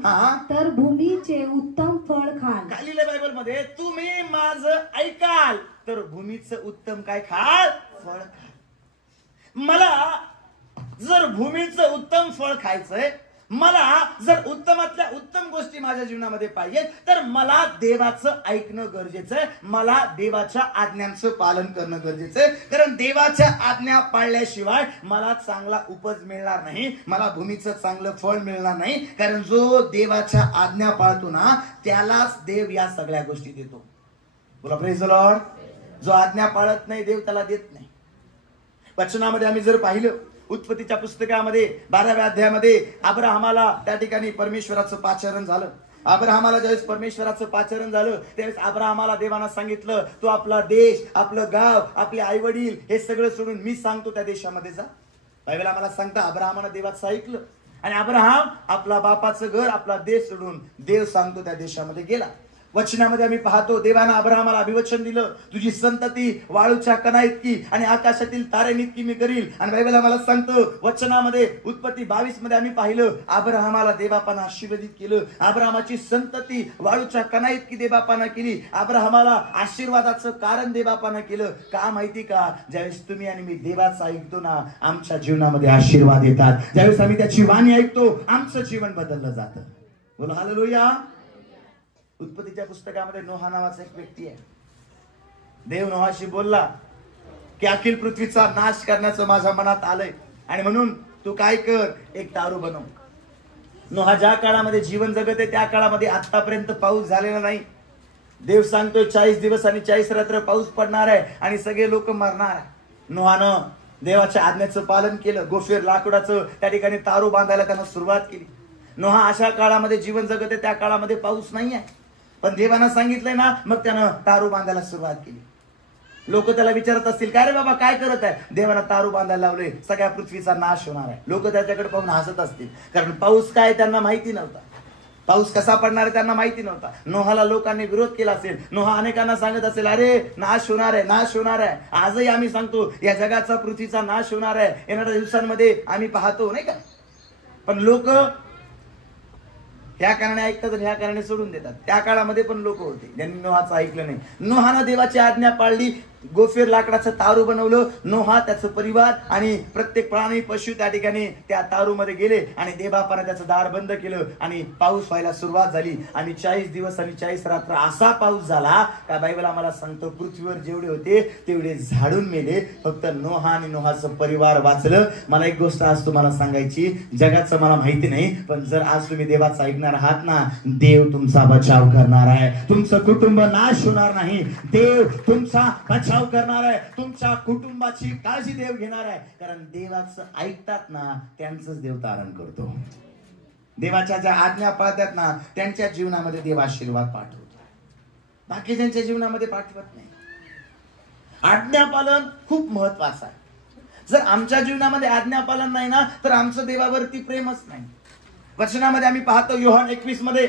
तर भूमीचे उत्तम फळ खाल. काय लिहिलं बायबल मध्ये? तुम्ही माझं ऐकाल तर भूमीचं उत्तम काय खाल? फळ खाल. मला जर भूमीचं उत्तम फळ खायचंय, मला जर उत्तमातल्या उत्तम गोष्टी माझ्या जीवनामध्ये पाहिजे, तर मला देवाचं ऐकणं गरजेचं आहे. मला देवाच्या आज्ञांचं पालन करणं गरजेचं आहे. कारण देवाच्या आज्ञा पाळल्याशिवाय मला चांगला उपज मिळणार नाही, मला भूमीचं चांगलं फळ मिळणार नाही. कारण जो देवाच्या आज्ञा पाळतो ना त्यालाच देव या सगळ्या गोष्टी देतो. बोला प्रेज द लॉर्ड. जो आज्ञा पाळत नाही देव त्याला देत नाही. वचनामध्ये आम्ही जर पाहिलं, उत्पत्तीच्या पुस्तकामध्ये 12व्या अध्यायामध्ये अब्राहमाला त्या ठिकाणी परमेश्वराचं पाचारण झालं. अब्राहमाला ज्यावेळेस परमेश्वराचं पाचारण झालं त्यावेळेस अब्राहमाला देवानं सांगितलं, तू आपला देश, आपलं गाव, आपले आई वडील हे सगळं सोडून मी सांगतो त्या देशामध्ये जा. बायबल आम्हाला सांगतं अब्राहमानं देवाचं ऐकलं आणि अब्राहम आपला बापाचं घर, आपला देश सोडून देव सांगतो त्या देशामध्ये गेला. वचनामध्ये आम्ही पाहतो, देवानं अब्राहमाला अभिवचन दिलं, तुझी संतती वाळूच्या कणा इतकी आणि आकाशातील तारेइतकी मी करील. आणि बायबल आम्हाला सांगतो वचनामध्ये उत्पत्ती 22 मध्ये आम्ही पाहिलं, अब्राहमाला देवबापानं आशीर्वादित केलं. अब्राहमाची संतती वाळूच्या कणा इतकी देवबापानं केली. अब्राहमाला आशीर्वादाचं कारण देवबापानं केलं. का माहिती का? ज्यावेळेस तुम्ही आणि मी देवाचं ऐकतो ना, आमच्या जीवनामध्ये आशीर्वाद येतात. ज्यावेळेस आम्ही त्याची वाणी ऐकतो, आमचं जीवन बदललं जातं. बोला हालेलुया. उत्पत्तीच्या पुस्तकामध्ये नोहा नावाचा एक व्यक्ती आहे. देव नोहाशी बोलला की अखिल पृथ्वीचा नाश करण्याचं माझ्या मनात आलंय आणि म्हणून तू काय कर, एक तारू बनव. नोहा ज्या काळामध्ये जीवन जगत आहे त्या काळामध्ये आतापर्यंत पाऊस झालेला नाही. देव सांगतोय 40 दिवस आणि 40 रात्र पाऊस पडणार आहे आणि सगळे लोक मरणार आहे. नोहानं देवाच्या आज्ञेचं पालन केलं. गोफेर लाकडाचं त्या ठिकाणी तारू बांधायला त्यानं सुरुवात केली. नोहा अशा काळामध्ये जीवन जगत आहे, त्या काळामध्ये पाऊस नाही आहे, पण देवानं सांगितलंय ना, मग त्यानं तारू बांधायला सुरुवात केली. लोक त्याला विचारत असतील, काय रे बाबा काय करत आहे? देवानं तारू बांधायला लावले, सगळ्या पृथ्वीचा नाश होणार आहे. लोक त्याच्याकडे पाहून हसत असतील, कारण पाऊस काय त्यांना माहिती नव्हता. पाऊस कसा पडणार आहे त्यांना माहिती नव्हता. नोहाला लोकांनी विरोध केला असेल. नोहा अनेकांना सांगत असेल, अरे नाश होणार आहे, नाश होणार आहे. आजही आम्ही सांगतो या जगाचा, पृथ्वीचा नाश होणार आहे. येणाऱ्या दिवसांमध्ये आम्ही पाहतो नाही का, पण लोक ह्या कारणे ऐकतात आणि ह्या कारणे सोडून देतात. त्या काळामध्ये पण लोक होते ज्यांनी नोहाचं ऐकलं नाही. नोहानं देवाची आज्ञा पाळली, गोफेर लाकडाचं तारू बनवलं. नोहा, त्याचं परिवार आणि प्रत्येक प्राणी पशु त्या ठिकाणी त्या तारूमध्ये गेले आणि देवबापानं त्याचं दार बंद केलं आणि पाऊस व्हायला सुरुवात झाली. आणि 40 दिवस आणि 40 रात्र असा पाऊस झाला का बायबल आम्हाला सांगतो पृथ्वीवर जेवढे होते तेवढे झाडून मेले, फक्त नोहा आणि नोहाचं परिवार वाचलं. मला एक गोष्ट आज तुम्हाला सांगायची, जगाचं मला माहिती नाही, पण जर आज तुम्ही देवाचं ऐकणार आहात ना, देव तुमचा बचाव करणार आहे. तुमचं कुटुंब नाश होणार नाही. देव तुमचा बचाव बचाव करणार आहे, तुमच्या कुटुंबाची काळजी देव घेणार आहे. कारण देवाचं ऐकतात ना त्यांचंच देव तारण करतो. देवाच्या ज्या आज्ञा पाळतात ना त्यांच्या जीवनामध्ये देव आशीर्वाद पाठवतो, बाकीच्यांच्या जीवनामध्ये पाठवत नाही. आज्ञापालन खूप महत्वाचं आहे. जर आमच्या जीवनामध्ये आज्ञापालन नाही ना तर आमचं देवावरती प्रेमच नाही. वचनामध्ये आम्ही पाहतो योहान 21 मध्ये,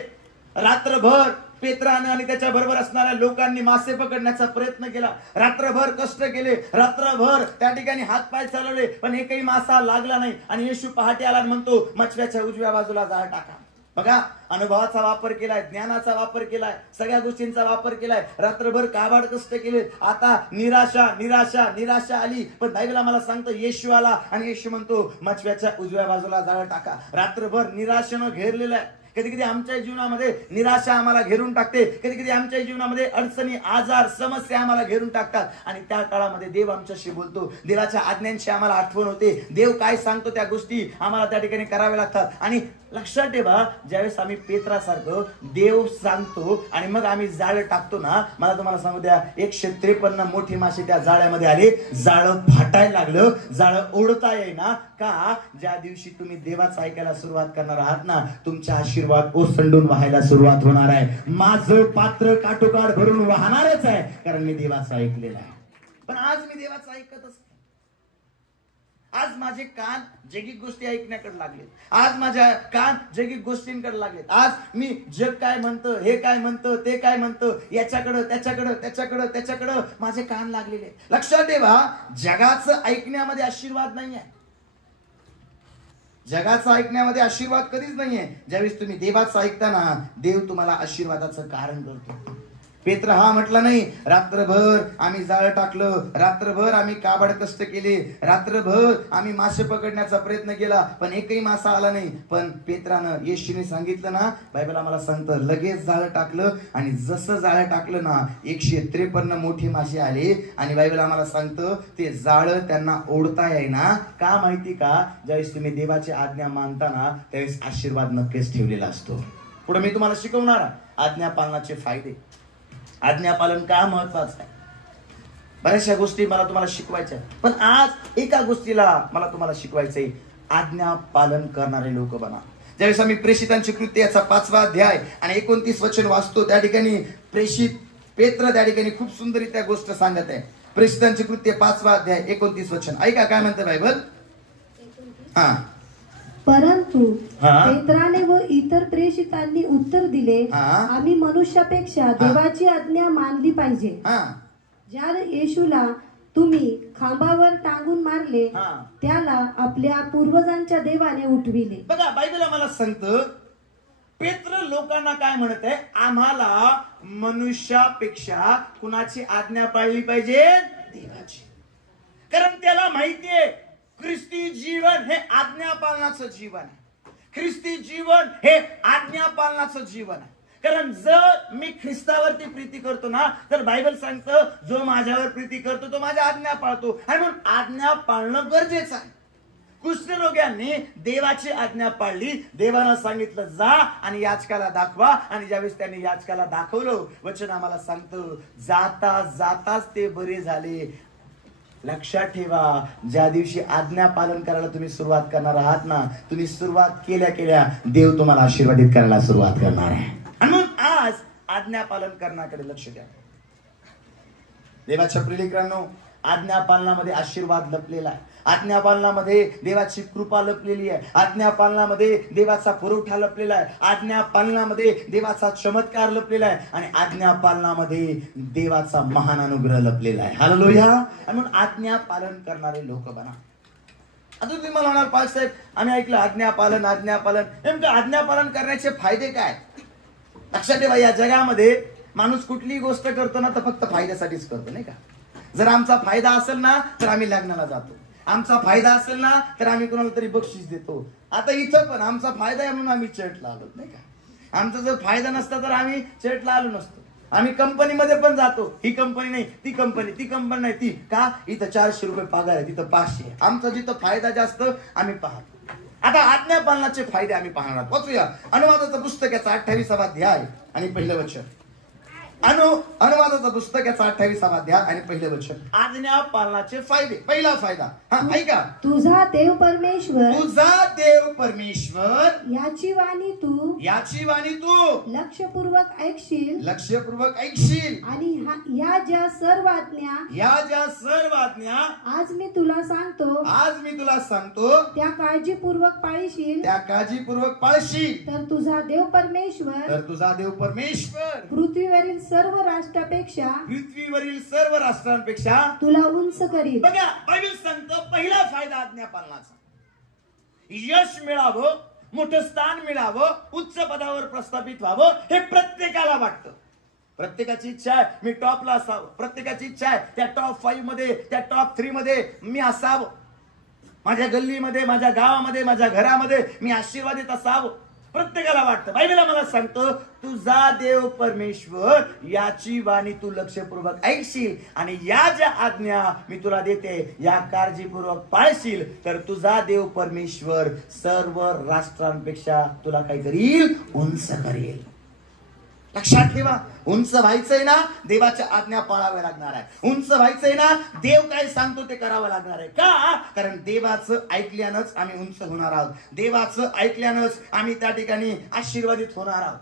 रात्रभर पेत्राने आणि त्याच्या बरोबर असणाऱ्या लोकांनी मासे पकडण्याचा प्रयत्न केला. रात्रभर कष्ट केले, रात्रभर त्या ठिकाणी हातपाय चालवले, पण एकही मासा लागला नाही. आणि येशू पहाटे आला आणि म्हणतो, मछव्याच्या उजव्या बाजूला जाळ टाका. बघा, अनुभवाचा वापर केलाय, ज्ञानाचा वापर केलाय, सगळ्या गोष्टींचा वापर केलाय. रात्रभर काबाड कष्ट केले. आता निराशा निराशा निराशा आली, पण बायबल आम्हाला सांगतो येशू आला आणि येशू म्हणतो मछव्याच्या उजव्या बाजूला जाळ टाका. रात्रभर निराशेनं घेरलेलं आहे. कधी कधी आमच्या जीवनामध्ये निराशा आम्हाला घेरून टाकते, कधी कधी आमच्या जीवनामध्ये अडचणी, आजार, समस्या आम्हाला घेरून टाकतात. आणि त्या काळामध्ये देव आमच्याशी बोलतो, देवाच्या आज्ञांची आम्हाला आठवण होते. देव काय सांगतो त्या गोष्टी आम्हाला त्या ठिकाणी कराव्या लागतात. आणि लक्षात ठेवा, ज्यावेळेस आम्ही पेत्रासारखं देव सांगतो आणि मग आम्ही जाळ टाकतो ना, मला तुम्हाला सांगू द्या, 153 मोठी मासे त्या जाळ्यामध्ये आले. जाळं फाटायला लागलं, जाळं ओढता येईना. का? ज्या दिवशी तुम्ही देवाचं ऐकायला सुरुवात करणार आहात ना, तुमच्या आशीर्वाद ओसंडून वाहायला सुरुवात होणार आहे. माझं पात्र काठोकाठ भरून वाहणारच आहे, कारण मी देवाचं ऐकलेलं आहे. पण आज मी देवाचं ऐकतच नाही. आज माझे कान जगिक गोष्टी ऐकण्याकडे लागलेत. आज माझ्या कान जगिक गोष्टींकडे लागलेत. आज मी जग काय म्हणतं, हे काय म्हणतं, ते काय म्हणतं, याच्याकडं त्याच्याकडं त्याच्याकडं त्याच्याकडं माझे कान लागलेले. लक्षात ठेवा, जगाचं ऐकण्यामध्ये आशीर्वाद नाही आहे. जगाचं ऐकण्यामध्ये आशीर्वाद कधीच नाहीये. ज्यावेळेस तुम्ही देवाचं ऐकता ना, देव तुम्हाला आशीर्वादाचं कारण करतो. पेत्र हा म्हटला नाही, रात्रभर आम्ही जाळ टाकलं, रात्रभर आम्ही काबाड कष्ट केले, रात्रभर आम्ही मासे पकडण्याचा प्रयत्न केला, पण एकही मासा आला नाही. पण पेत्रानं, येशूने सांगितलं ना, बायबल आम्हाला सांगतं, लगेच जाळ टाकलं. आणि जसं जाळ टाकलं ना, 153 मोठे मासे आले. आणि बायबल आम्हाला सांगतं, ते जाळ त्यांना ओढता येईना. का माहिती का? ज्यावेळेस तुम्ही देवाची आज्ञा मानता ना, त्यावेळेस आशीर्वाद नक्कीच ठेवलेला असतो. पुढे मी तुम्हाला शिकवणार आज्ञा पालनाचे फायदे. आज्ञापालन का महत्वाचं आहे. बऱ्याचशा गोष्टी मला तुम्हाला शिकवायच्या, पण आज एका गोष्टीला मला तुम्हाला शिकवायचंय, आज्ञा पालन करणारे लोक बना. ज्यावेळेस आम्ही प्रेषितांची कृत्य याचा 5वा अध्याय आणि 29 वचन वाचतो, त्या ठिकाणी प्रेषित पेत्र त्या ठिकाणी खूप सुंदररित्या गोष्ट सांगत आहे. प्रेषितांची कृत्य 5वा अध्याय 29 वचन ऐका काय म्हणतं बायबल. हा, परंतु पेत्राने व इतर प्रेषितांनी उत्तर दिले, आम्ही मनुष्यापेक्षा देवाची आज्ञा मानली पाहिजे. ज्या येशूला तुम्ही खांबावर टांगून मारले, त्याला आपल्या पूर्वजांच्या देवाने उठविले. बघा, बायबल आम्हाला सांगतं, पेत्र लोकांना काय म्हणत आहे, आम्हाला मनुष्यापेक्षा कुणाची आज्ञा पाळली पाहिजे? देवाची. कारण त्याला माहितीये ख्रिस्ती जीवन हे आज्ञा पालनाचं जीवन आहे. ख्रिस्ती जीवन हे आज्ञा पालनाचं जीवन आहे. कारण जर मी ख्रिस्तावरती प्रीती करतो ना, तर बायबल सांगतं, जो माझ्यावर प्रीती करतो तो माझ्या आज्ञा पाळतो. आणि म्हणून आज्ञा पाळणं गरजेचं आहे. कुष्ठरोग्यांनी देवाची आज्ञा पाळली. देवानं सांगितलं जा आणि याचकाला दाखवा. आणि ज्यावेळेस त्यांनी याचकाला दाखवलं, वचन आम्हाला सांगतं, जाता जाताच ते बरे झाले. लक्षात ठेवा, ज्या दिवशी आज्ञा पालन करायला तुम्ही सुरुवात करणार आहात ना, तुम्ही सुरुवात केल्या केल्या देव तुम्हाला आशीर्वादित करायला सुरुवात करणार आहे. आणि म्हणून आज आज्ञा पालन करण्याकडे लक्ष द्या. देवाच्या प्रियकरांनो, आज्ञा पालनामध्ये आशीर्वाद लपलेला आहे. आज्ञा पालनामध्ये देवाची कृपा लपलेली आहे. आज्ञा पालनामध्ये देवाचा पुरवठा लपलेला आहे. आज्ञा पालनामध्ये देवाचा चमत्कार लपलेला आहे. आणि आज्ञा पालनामध्ये देवाचा महान अनुग्रह लपलेला आहे. हालेलुया. म्हणून आज्ञा पालन करणारे लोक बना. आता तुम्ही मला म्हणाल, पाच साहेब आम्ही ऐकलं आज्ञा पालन, आज्ञा पालन, नेमकं आज्ञा पालन करण्याचे फायदे काय? लक्षात ठेवा, या जगामध्ये माणूस कुठलीही गोष्ट करतो ना, तर फक्त फायद्यासाठीच करतो, नाही का? जर आमचा फायदा असेल ना तर आम्ही लग्नाला जातो, आमचा फायदा असेल ना तर आम्ही कोणाला तरी बक्षीस देतो. आता इथं पण आमचा फायदा आहे म्हणून आम्ही चर्चला आलो, नाही का? आमचा जर फायदा नसता तर आम्ही चर्चला आलो नसतो. आम्ही कंपनीमध्ये पण जातो, ही कंपनी नाही ती कंपनी, ती कंपनी नाही ती, का? इथं 400 रुपये पगार आहे, तिथं 500 आहे. आमचा जिथं फायदा जास्त आम्ही पाहतो. आता आज्ञा पालनाचे फायदे आम्ही पाहणार. वाचूया अनुवादाचं पुस्तक याचा 28वा अध्याय आणि पहिलं वचन. अनुवादाचं पुस्तक याचा 28वा अध्याय आणि पहिलं वचन. आज्ञा पालनाचे फायदे. पहिला फायदा हा ऐका. तुझा देव परमेश्वर याची वाणी तू लक्षपूर्वक ऐकशील आणि या ज्या सर्व आज्ञा आज मी तुला सांगतो त्या काळजीपूर्वक पाळशील तर तुझा देव परमेश्वर पृथ्वीवरील सर्व राष्ट्रांपेक्षा तुला उंच करील. बघा बायबल सांगतो पहिला फायदा आज्ञा पालनाचा. यश मिळावं, मोठं स्थान मिळावं, उच्च पदावर प्रस्थापित व्हावं हे प्रत्येकाला वाटतं. प्रत्येकाची इच्छा आहे मी टॉपला असावं. प्रत्येकाची इच्छा आहे त्या टॉप 5 मध्ये, त्या टॉप 3 मध्ये मी असावं. माझ्या गल्लीमध्ये, माझ्या गावामध्ये, माझ्या घरामध्ये मी आशीर्वादित असावं. प्रत्येकाला वाटतं. बायबल मला सांगतो तुझा देव परमेश्वर याची वाणी तू लक्षपूर्वक ऐकशील आणि या ज्या आज्ञा मी तुला देते या काळजीपूर्वक पाळशील तर तुझा देव परमेश्वर सर्व राष्ट्रांपेक्षा तुला काय करील? उंच करेल. लक्षात ठेवा, उंच व्हायचंय ना देवाच्या आज्ञा पाळाव्या लागणार आहे. उंच व्हायचंय ना देव काय सांगतो ते करावं लागणार आहे. का? कारण देवाचं ऐकल्यानंच आम्ही उंच होणार आहोत. देवाचं ऐकल्यानंच आम्ही त्या ठिकाणी आशीर्वादित होणार आहोत.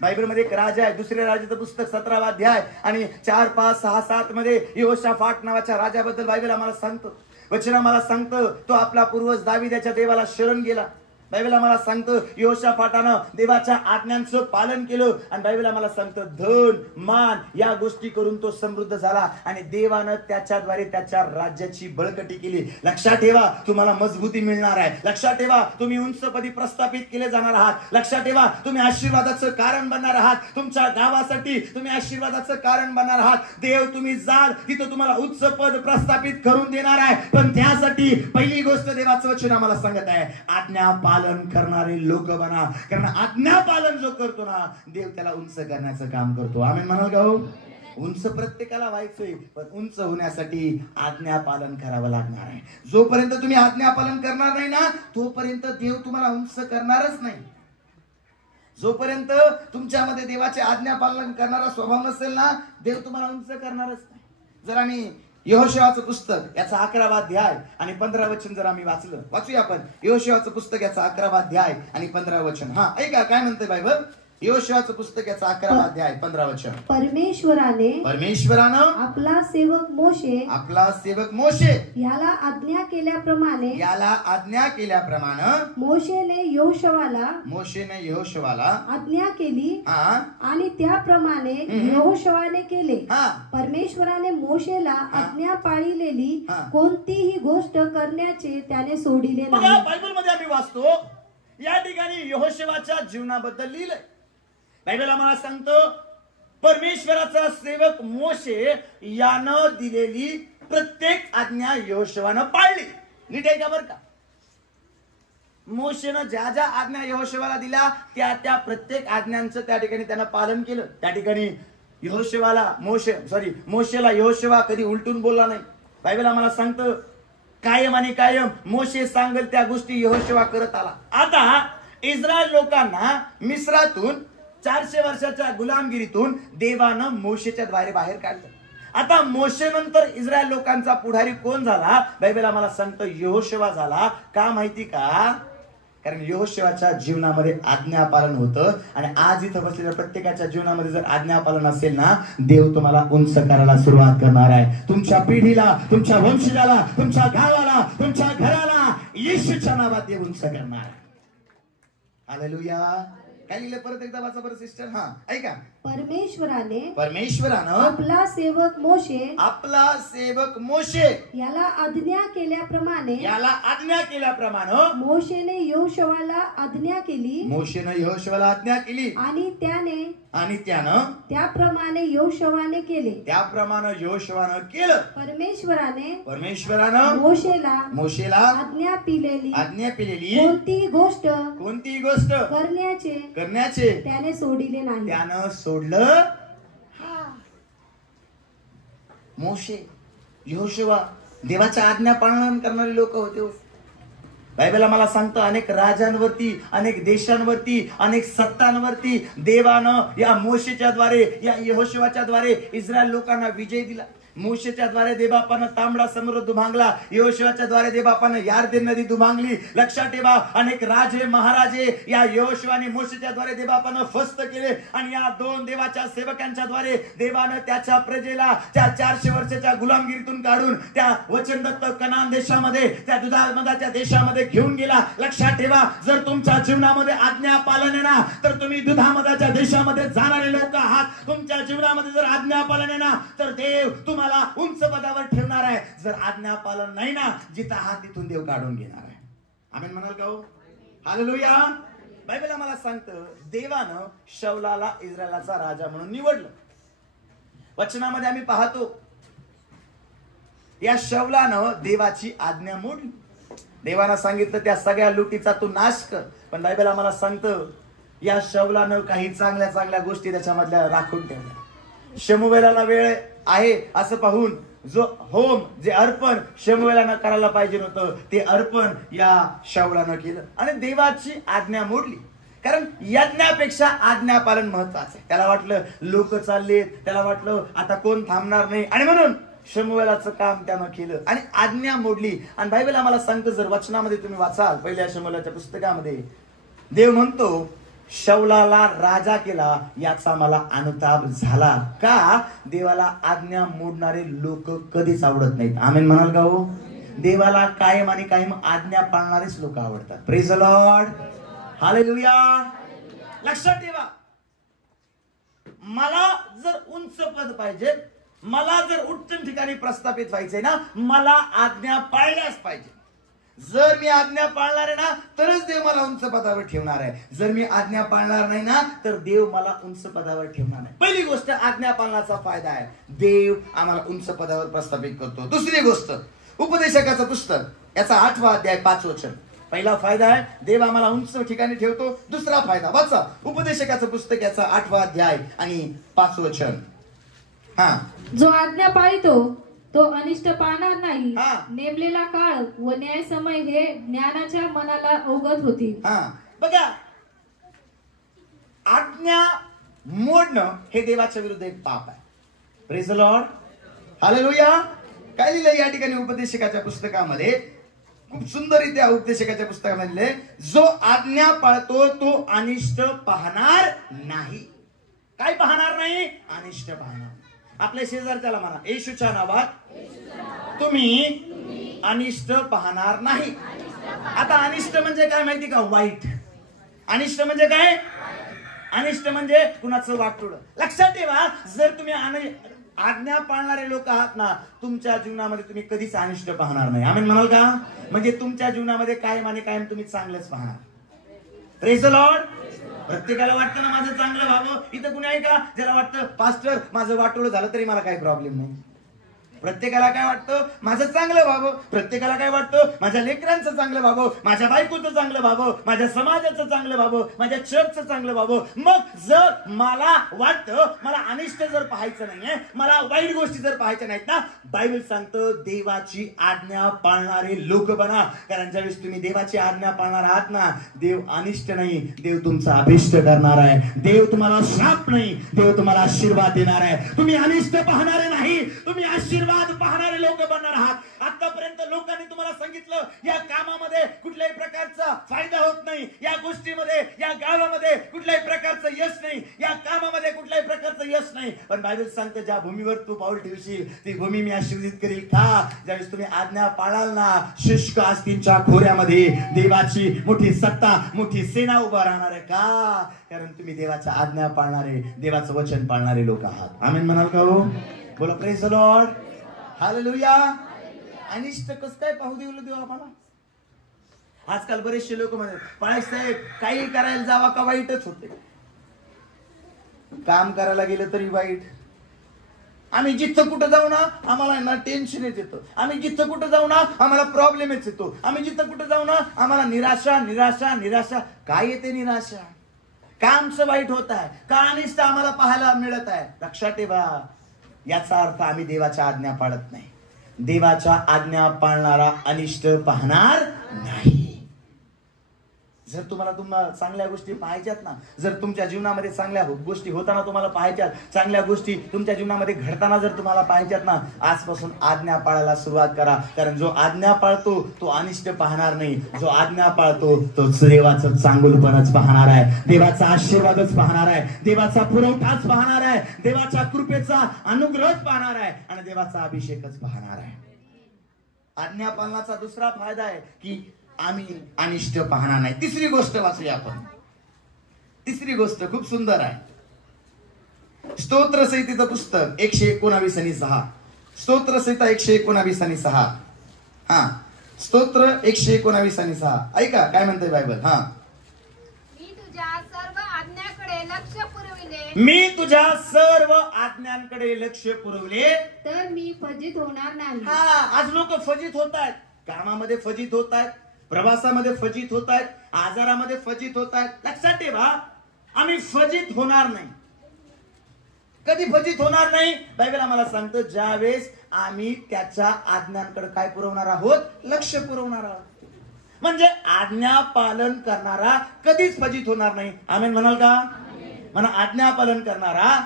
बायबलमध्ये एक राजा आहे, दुसऱ्या राजाचं पुस्तक 17वा अध्याय आणि 4, 5, 6, 7 मध्ये यहोशाफाट नावाच्या राजाबद्दल बायबल आम्हाला सांगतो. वचन आम्हाला सांगतं तो आपला पूर्वज दाविदाच्या देवाला शरण गेला. बायबल आम्हाला सांगतं यहोशाफाटानं देवाच्या आज्ञांचं पालन केलं आणि बायबल आम्हाला सांगतं धन मान या गोष्टी करून तो समृद्ध झाला आणि देवानं त्याच्याद्वारे त्याच्या राज्याची बळकटी केली. लक्षात ठेवा तुम्हाला मजबूती मिळणार आहे. लक्षात ठेवा तुम्ही उंचपदी प्रस्थापित केले जाणार आहात. लक्षात ठेवा तुम्ही आशीर्वादाचं कारण बनणार आहात. तुमच्या गावासाठी तुम्ही आशीर्वादाचं कारण बनणार आहात. देव तुम्ही जाल तिथं तुम्हाला उच्च पद प्रस्थापित करून देणार आहे. पण त्यासाठी पहिली गोष्ट देवाचं वचन आम्हाला सांगत आहे आज्ञा पालन करणारे लोक बना. कारण आज्ञा पालन जो करतो ना देव त्याला उंच करण्याचं काम करतो. आमेन म्हणाल का हो? उंच प्रत्येकाला व्हायचंय पण उंच होण्यासाठी आज्ञा पालन करावं लागणार आहे. जोपर्यंत तुम्ही आज्ञा पालन करणार नाही ना तोपर्यंत देव तुम्हाला उंच करणारच नाही. जोपर्यंत तुमच्यामध्ये देवाचे आज्ञा पालन करणारा स्वभाव नसेल ना देव तुम्हाला उंच करणारच नाही. जर आम्ही यहोशुआचं पुस्तक याचा 11वा अध्याय आणि 15 वचन जर आम्ही वाचूया आपण. यहोशुआचं पुस्तक याचा 11वा अध्याय आणि 15 वचन. हा ऐका काय म्हणते बायबल. यहोशुआचं पुस्तक याचा 11वा अध्याय 15 वचन. परमेश्वरानं आपला सेवक मोशे याला आज्ञा केल्याप्रमाणे मोशेने यहोशुआला आज्ञा केली आणि त्याप्रमाणे यहोशुआने केले. परमेश्वराने मोशेला आज्ञा पाळलेली कोणतीही गोष्ट करण्याचे त्याने सोडिले नाही. बायबल मध्ये आम्ही वाचतो या ठिकाणी यहोशुआच्या जीवनाबद्दल लिहिलंय. बायबल आम्हाला सांगतो परमेश्वराचा सेवक मोशे यानं दिलेली प्रत्येक आज्ञा यहोशुआनं पाळली. नीट आहे का बरं का? मोशेनं ज्या ज्या आज्ञा यहोशुआला दिल्या त्या त्या प्रत्येक आज्ञांचं त्या ठिकाणी त्यानं पालन केलं. त्या ठिकाणी मोशेला यहोशुआ कधी उलटून बोलला नाही. बायबल आम्हाला सांगतं कायम आणि कायम मोशे सांगेल त्या गोष्टी यहोशुआ करत आला. आता इस्रायल लोकांना मिस्रातून 400 वर्षाच्या गुलामगिरीतून देवानं मोशेच्या द्वारे बाहेर काढलं. आता मोशे नंतर इस्रायल लोकांचा पुढारी कोण झाला? बायबल आम्हाला सांगतं यहोशुआ झाला. का माहिती का? कारण यहोशुआच्या जीवनामध्ये आज्ञापालन होतं आणि आज इथं बसलेल्या प्रत्येकाच्या जीवनामध्ये जर आज्ञापालन असेल ना देव तुम्हाला उंच करायला सुरुवात करणार आहे. तुमच्या पिढीला, तुमच्या वंशजाला, तुमच्या गावाला, तुमच्या घराला येशूच्या नावात देव उंच करणार आहे. हालेलुया. काय लिहिलं परत एकदा वाचा बरं सिस्टर. हा ऐका. परमेश्वरानं आपला सेवक मोशे याला आज्ञा केल्याप्रमाणे मोशेने यहोशुआला आज्ञा केली आणि त्यानं त्याप्रमाणे यहोशुआने केलं. परमेश्वरानं मोशेला आज्ञा पिलेली कोणती गोष्ट करण्याचे त्याने सोडिले नाही. त्यानं सोडलं. मोशे यहोशुआ देवाच्या आज्ञा पालन करणारे लोक होते. बायबल मला सांगतं अनेक राजांवरती, अनेक देशांवरती, अनेक सत्तांवरती देवानं या मोशेच्या द्वारे, या यहोशुवाच्या द्वारे इस्रायल लोकांना विजय दिला. मोशेच्या द्वारे देवबापानं तांबडा समुद्र दुभांगला, यहोशुवाच्या द्वारे देवबापानं यारदेन नदी दुभांगली. लक्षात ठेवा, अनेक राजे महाराजे या यहोशुवा आणि मोशेच्या द्वारे देवबापानं फस्त केले. आणि या दोन देवाच्या सेवकांच्या द्वारे देवानं त्याच्या प्रजेला त्या 400 वर्षाच्या गुलामगिरीतून काढून त्या वचनदत्त कनान देशामध्ये, त्या दुधामधाच्या देशामध्ये घेऊन गेला. लक्षात ठेवा, जर तुमच्या जीवनामध्ये आज्ञा पालन आहे ना, तर तुम्ही दुधामधाच्या देशामध्ये जाणारे लोक आहात. तुमच्या जीवनामध्ये जर आज्ञा पालन आहे ना, तर देव तुम्हाला उंच पदावर ठेवणार आहे. जर आज्ञा पालन नाही ना, जिथं आहात तिथून देव काढून घेणार आहे. आमेन म्हणाल का हो? हालेलुया. बायबल आम्हाला सांगतं देवानं शौलाला इस्रायलाचा राजा म्हणून निवडलं. वचनामध्ये आम्ही पाहतो या शौलानं देवाची आज्ञा मोडली. देवानं सांगितलं त्या सगळ्या लुटीचा तू नाश कर. पण बायबल आम्हाला सांगतं या शौलानं काही चांगल्या चांगल्या गोष्टी त्याच्यामधल्या राखून ठेवल्या. शमूएलाला वेळ आहे असं पाहून जो होम, जे अर्पण शमूएलानं करायला पाहिजे होतं, ते अर्पण या शौलानं केलं आणि देवाची आज्ञा मोडली. कारण यज्ञापेक्षा आज्ञा पालन महत्वाचं आहे. त्याला वाटलं लोक चालले, त्याला वाटलं आता कोण थांबणार नाही, आणि म्हणून शमूएलाचं काम त्यानं केलं आणि आज्ञा मोडली. आणि बायबल आम्हाला सांगतं, जर वचनामध्ये तुम्ही वाचाल पहिल्या शमूएलाच्या पुस्तकामध्ये, देव म्हणतो शौलाला राजा केला याचा मला अनुताप झाला. का? देवाला आज्ञा मोडणारे लोक कधीच आवडत नाहीत. आमेन म्हणाल का हो? देवाला कायम आणि कायम आज्ञा पाळणारेच लोक आवडतात. Praise the Lord. हालेलुया. लक्षात ठेवा, मला जर उंच पद पाहिजे, मला जर उच्च ठिकाणी प्रस्थापित व्हायचंय ना, मला आज्ञा पाळल्याच पाहिजे. जर मी आज्ञा पाळणार आहे ना, तरच देव मला उंच पदावर ठेवणार आहे. जर मी आज्ञा पाळणार नाही ना, तर देव मला उंच पदावर ठेवणार नाही. पहिली गोष्ट, आज्ञा पाळण्याचा फायदा आहे, देव आम्हाला उंच पदावर प्रस्थापित करतो. दुसरी गोष्ट, उपदेशकाचं पुस्तक याचा 8वा अध्याय 5 वचन. पहिला फायदा आहे, देव आम्हाला उंच ठिकाणी ठेवतो. दुसरा फायदा वाचा, उपदेशकाचं पुस्तक याचा 8वा अध्याय आणि 5 वचन. जो आज्ञा पाळतो तो अनिष्ट पाहणार नाही. नेमलेला काळ व न्याय समय हे ज्ञानाच्या मनाला अवगत होती. बघा, आज्ञा मोडणं हे देवाच्या विरुद्ध एक पाप आहे. Praise the Lord. हालेलुया. काय लिहिलंय या ठिकाणी उपदेशकाच्या पुस्तकामध्ये? खूप सुंदररित्या उपदेशकाच्या पुस्तकामध्ये, जो आज्ञा पाळतो तो अनिष्ट पाहणार नाही. काय पाहणार नाही? अनिष्ट पाहणार. आपल्या शेजारच्याला म्हणा, येशूच्या नावात तुम्ही अनिष्ट पाहणार नाही. आता अनिष्ट म्हणजे काय माहिती का? वाईट. अनिष्ट म्हणजे काय? अनिष्ट म्हणजे कुणाचं वाटोळं. लक्षात ठेवा, जर तुम्ही आज्ञा पाळणारे लोक आहात ना, तुमच्या जीवनामध्ये तुम्ही कधीच अनिष्ट पाहणार नाही. आमेन म्हणाल का? म्हणजे तुमच्या जीवनामध्ये कायम आणि कायम तुम्ही चांगलंच पाहणार. Praise the Lord. प्रत्येकाला वाटतं ना माझं चांगलं व्हावं. इथं कुणी आहे का ज्याला वाटतं पास्टर माझं वाटोळं झालं तरी मला काही प्रॉब्लेम नाही? प्रत्येकाला काय वाटतं? माझं चांगलं व्हावं. प्रत्येकाला काय वाटतं? माझ्या लेकरांचं चांगलं व्हावं, माझ्या बायकोचं चांगलं व्हावं, माझ्या समाजाचं चांगलं व्हावं, माझ्या चर्चचं चांगलं व्हावं. मग जर मला वाटतं मला अनिष्ट जर पाहायचं नाहीये, मला वाईट गोष्टी जर पाहायच्या नाहीत ना, बायबल सांगतं देवाची आज्ञा पाळणारे लोक बना. कारण ज्यावेळेस तुम्ही देवाची आज्ञा पाळणार आहात ना, देव अनिष्ट नाही, देव तुमचा अभिष्ट करणार आहे. देव तुम्हाला श्राप नाही, देव तुम्हाला आशीर्वाद देणार आहे. तुम्ही अनिष्ट पाहणारे नाही, तुम्ही आशीर्वाद पाहणारे लोक बनणार आहात. आतापर्यंत लोकांनी तुम्हाला सांगितलं या कामामध्ये कुठल्याही प्रकारचा फायदा होत नाही, या गोष्टीमध्ये, या गावामध्ये कुठल्याही प्रकारचं यश नाही, या कामामध्ये कुठल्याही प्रकारचं यश नाही. पण बायबल सांगतं ज्या भूमीवर तू पाऊल ठेवशील ती भूमी मी आशीर्वादित करील. का? ज्यावेळेस तुम्ही आज्ञा पाळाल ना, शुष्क आस्तींच्या खोऱ्यामध्ये देवाची मोठी सत्ता, मोठी सेना उभा राहणार आहे. का? कारण तुम्ही देवाच्या आज्ञा पाळणारे, देवाचं वचन पाळणारे लोक आहात. आमेन म्हणाल का हो? बोला प्रेज द लॉर्ड. हालेलुया. अनिष्ट कसं काय पाहू देऊ आम्हाला? आजकाल बरेचसे लोक म्हणतात पाळी साहेब काही करायला जावा का वाईटच होते. काम करायला गेलं तरी वाईट. आम्ही जिथं कुठं जाऊ ना आम्हाला ना टेन्शनच येतं. आम्ही जिथं कुठं जाऊ ना आम्हाला प्रॉब्लेमच येतो. आम्ही जिथं कुठं जाऊ ना आम्हाला निराशा निराशा निराशा. काय येते निराशा? का आमचं वाईट होत आहे? का अनिष्ट आम्हाला पाहायला मिळत आहे? लक्षात ठेवा, याचा अर्थ आम्ही देवाच्या आज्ञा पाळत नाही. देवाच्या आज्ञा पाळणारा अनिष्ट पाहणार नाही. जर तुम्हाला चांगल्या गोष्टी पाहायच्यात ना, जर तुमच्या जीवनामध्ये चांगल्या गोष्टी होताना तुम्हाला पाहायच्यात, चांगल्या गोष्टी तुमच्या जीवनामध्ये घडताना जर तुम्हाला पाहायच्यात ना, आजपासून आज्ञा पाळायला सुरुवात करा. कारण जो आज्ञा पाळतो तो अनिष्ट पाहणार नाही, जो आज्ञा पाळतो तो देवाचं चांगुलपणच पाहणार आहे, देवाचा आशीर्वादच पाहणार आहे, देवाचा पुरवठाच पाहणार आहे, देवाच्या कृपेचा अनुग्रहच पाहणार आहे आणि देवाचा अभिषेकच पाहणार आहे. आज्ञा पालनाचा दुसरा फायदा आहे की आम्ही अनिष्ट पाहणार नाही. तिसरी गोष्ट वाचूया आपण. तिसरी गोष्ट खूप सुंदर आहे. स्तोत्र संहितेचं पुस्तक 119 आणि 6. स्तोत्र संहिता 119 आणि 6. हा, स्तोत्र 119 आणि 6. ऐका काय म्हणतंय बायबल. हा, मी तुझ्या सर्व आज्ञाकडे लक्ष पुरविले, मी तुझ्या सर्व आज्ञांकडे लक्ष पुरवले तर मी फजित होणार नाही. हा, आज लोक फजित होत आहेत, कामामध्ये फजित होत आहेत, प्रवासामध्ये फजित होत आहेत, आजारामध्ये फजित होत आहेत. लक्षात ठेवा, आम्ही फजित होणार नाही. कधी फजित होणार नाही? बायबल आम्हाला सांगतं ज्यावेळेस आम्ही त्याच्या आज्ञांकडे काय पुरवणार आहोत? लक्ष पुरवणार आहोत. म्हणजे आज्ञा पालन करणारा कधीच फजित होणार नाही. आमेन म्हणाल का? म्हणा, आज्ञा पालन करणारा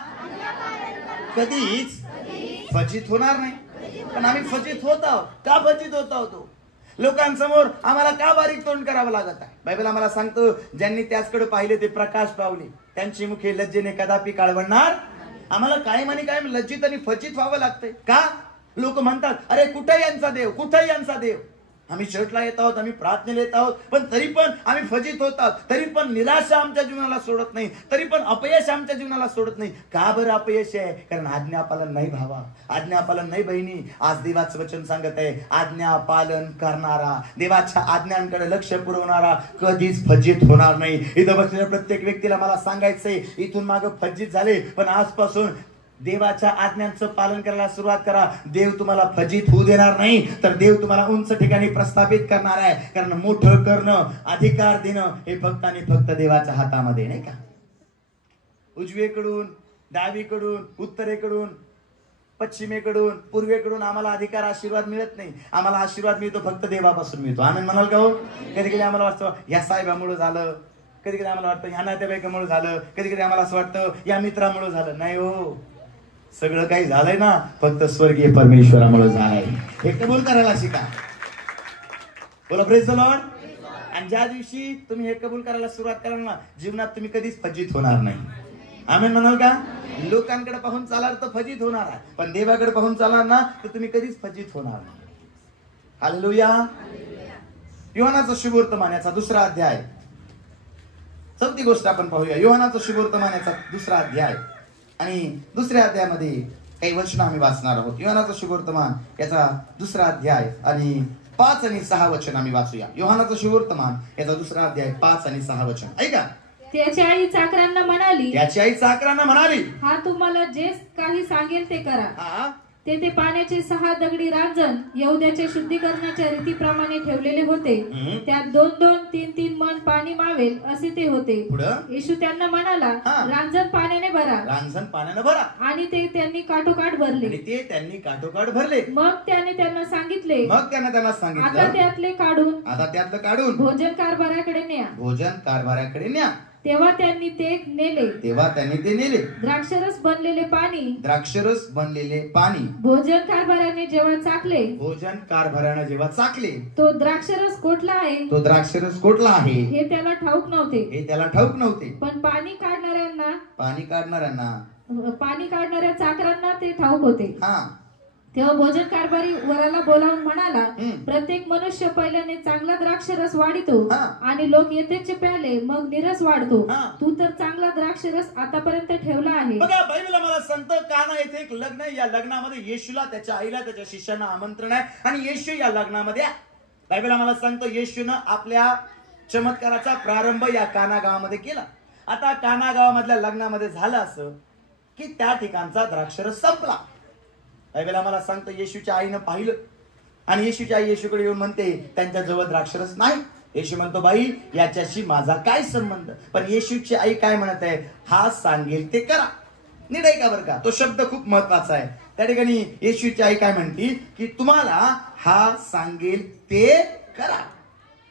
कधीच फजित होणार नाही. पण आम्ही फजित होत आहोत. का फजित होत आहोत? लोकांसमोर आम्हाला का बारीक तोंड करावं लागत आहे? बायबल आम्हाला सांगतो ज्यांनी त्याचकडे पाहिले ते प्रकाश पावले, त्यांची मुखे लज्जेने कदापि काळवणार. आम्हाला कायम आणि कायम लज्जित आणि फजित व्हावं लागतंय. का? लोक म्हणतात, अरे कुठे यांचा देव, कुठे यांचा देव. आम्ही चर्चला येत आहोत, आम्ही प्रार्थनेला येत आहोत, पण तरी पण आम्ही फजित होत आहोत. तरी पण निराशा आमच्या जीवनाला सोडत नाही, तरी पण अपयश आमच्या जीवनाला सोडत नाही. का बरं अपयश आहे? कारण आज्ञापालन नाही भावा, आज्ञापालन नाही बहिणी. आज देवाचं वचन सांगत आहे, आज्ञापालन करणारा, देवाच्या आज्ञांकडे लक्ष पुरवणारा कधीच फजित होणार नाही. इथं बसलेल्या प्रत्येक व्यक्तीला मला सांगायचंय, इथून मागे फजित झाले पण आजपासून देवाच्या आज्ञांचं पालन करायला सुरुवात करा. देव तुम्हाला फजित होऊ देणार नाही, तर देव तुम्हाला उंच ठिकाणी प्रस्थापित करणार आहे. कारण मोठं करणं, अधिकार देणं हे फक्त आणि फक्त देवाच्या हातामध्ये, नाही का? उजवीकडून, डावीकडून, उत्तरेकडून, पश्चिमेकडून, पूर्वेकडून आम्हाला अधिकार, आशीर्वाद मिळत नाही. आम्हाला आशीर्वाद मिळतो फक्त देवापासून मिळतो. आनंद म्हणाल का हो? कधी कधी आम्हाला वाटतं या साहेबामुळे झालं, कधी कधी आम्हाला वाटतं ह्या नातेवाईकामुळे झालं, कधी कधी आम्हाला असं वाटतं या मित्रामुळे झालं. नाही हो, सगळं काही झालंय ना फक्त स्वर्गीय परमेश्वरामुळे झालंय. हे कबूल करायला शिका. बोला प्रेज द लॉर्ड. आणि ज्या दिवशी तुम्ही हे कबूल करायला सुरुवात कराल ना, जीवनात तुम्ही कधीच फजित होणार नाही. आमेन म्हणाल का? लोकांकडे पाहून चालाल तर फजित होणार आहे, पण देवाकडे पाहून चालाल ना तर तुम्ही कधीच फजित होणार नाही. हालेलुया. योहानाचं शुभवर्तमान याचा 2रा अध्याय. 4थी गोष्ट आपण पाहूया. योहानाचं शुभवर्तमान याचा 2रा अध्याय आणि 2ऱ्या अध्यायामध्ये काही वचन आम्ही वाचणार आहोत. योहानाचं शुभवर्तमान याचा 2रा अध्याय आणि 5 आणि 6 वचन आम्ही वाचूया. योहानाचं शुभवर्तमान याचा 2रा अध्याय 5 आणि 6 वचन. ऐका. त्याची आई चाकरांना म्हणाली, त्याची आई चाकरांना म्हणाली, हा तुम्हाला जे काही सांगेल ते करा. हा, तेथे पाण्याचे 6 दगडी रांजण यहूद्याच्या शुद्धीकरणाच्या रीतीप्रमाणे ठेवलेले होते. त्यात 2-2, 3-3 मन पाणी मावेल असे ते होते. येशू त्यांना म्हणाला, रांजण पाण्याने भरा. रांजण पाण्याने भरा. आणि ते त्यांनी काठोकाठ भरले. ते त्यांनी काठोकाठ भरले. मग त्याने त्यांना सांगितले, आता त्यातलं काढून भोजन कारभाराकडे न्या. भोजन कारभाराकडे न्या. तेव्हा त्यांनी ते नेले. द्राक्षरस बनलेले पाणी भोजन कारभाराने जेव्हा चाखले, तो द्राक्षरस कोठला आहे हे त्याला ठाऊक नव्हते. पण पाणी काढणाऱ्या चाकरांना ते ठाऊक होते. तेव्हा भोजन कारभारी वराला बोलावून म्हणाला, प्रत्येक मनुष्य पहिल्याने चांगला द्राक्षरस वाढितो आणि लोक येतेचे प्याले मग निरस वाढतो. तू तर चांगला द्राक्षरस आतापर्यंत ठेवला आहे. बघा, बायबल आम्हाला सांगतं काना येथे एक लग्न आहे. या लग्नामध्ये येशूला, त्याच्या आईला, त्याच्या शिष्यांना आमंत्रण आहे आणि येशू या लग्नामध्ये. बायबल आम्हाला सांगतं येशूनं आपल्या चमत्काराचा प्रारंभ या काना गावामध्ये केला. आता काना गावामधल्या लग्नामध्ये झालं असं की त्या ठिकाणचा द्राक्षरस संपला. बायबल आम्हाला सांगतं येशूच्या आईनं पाहिलं आणि येशूची आई येशूकडे येऊन म्हणते, त्यांच्या जवळ द्राक्षरस नाही. येशू म्हणतो, बाई याच्याशी माझा काय संबंध? पण येशूची आई काय म्हणत आहे? हा सांगेल ते करा. नीट ऐका बरं का, तो शब्द खूप महत्वाचा आहे. त्या ठिकाणी येशूची आई काय म्हणती की तुम्हाला हा सांगेल ते करा.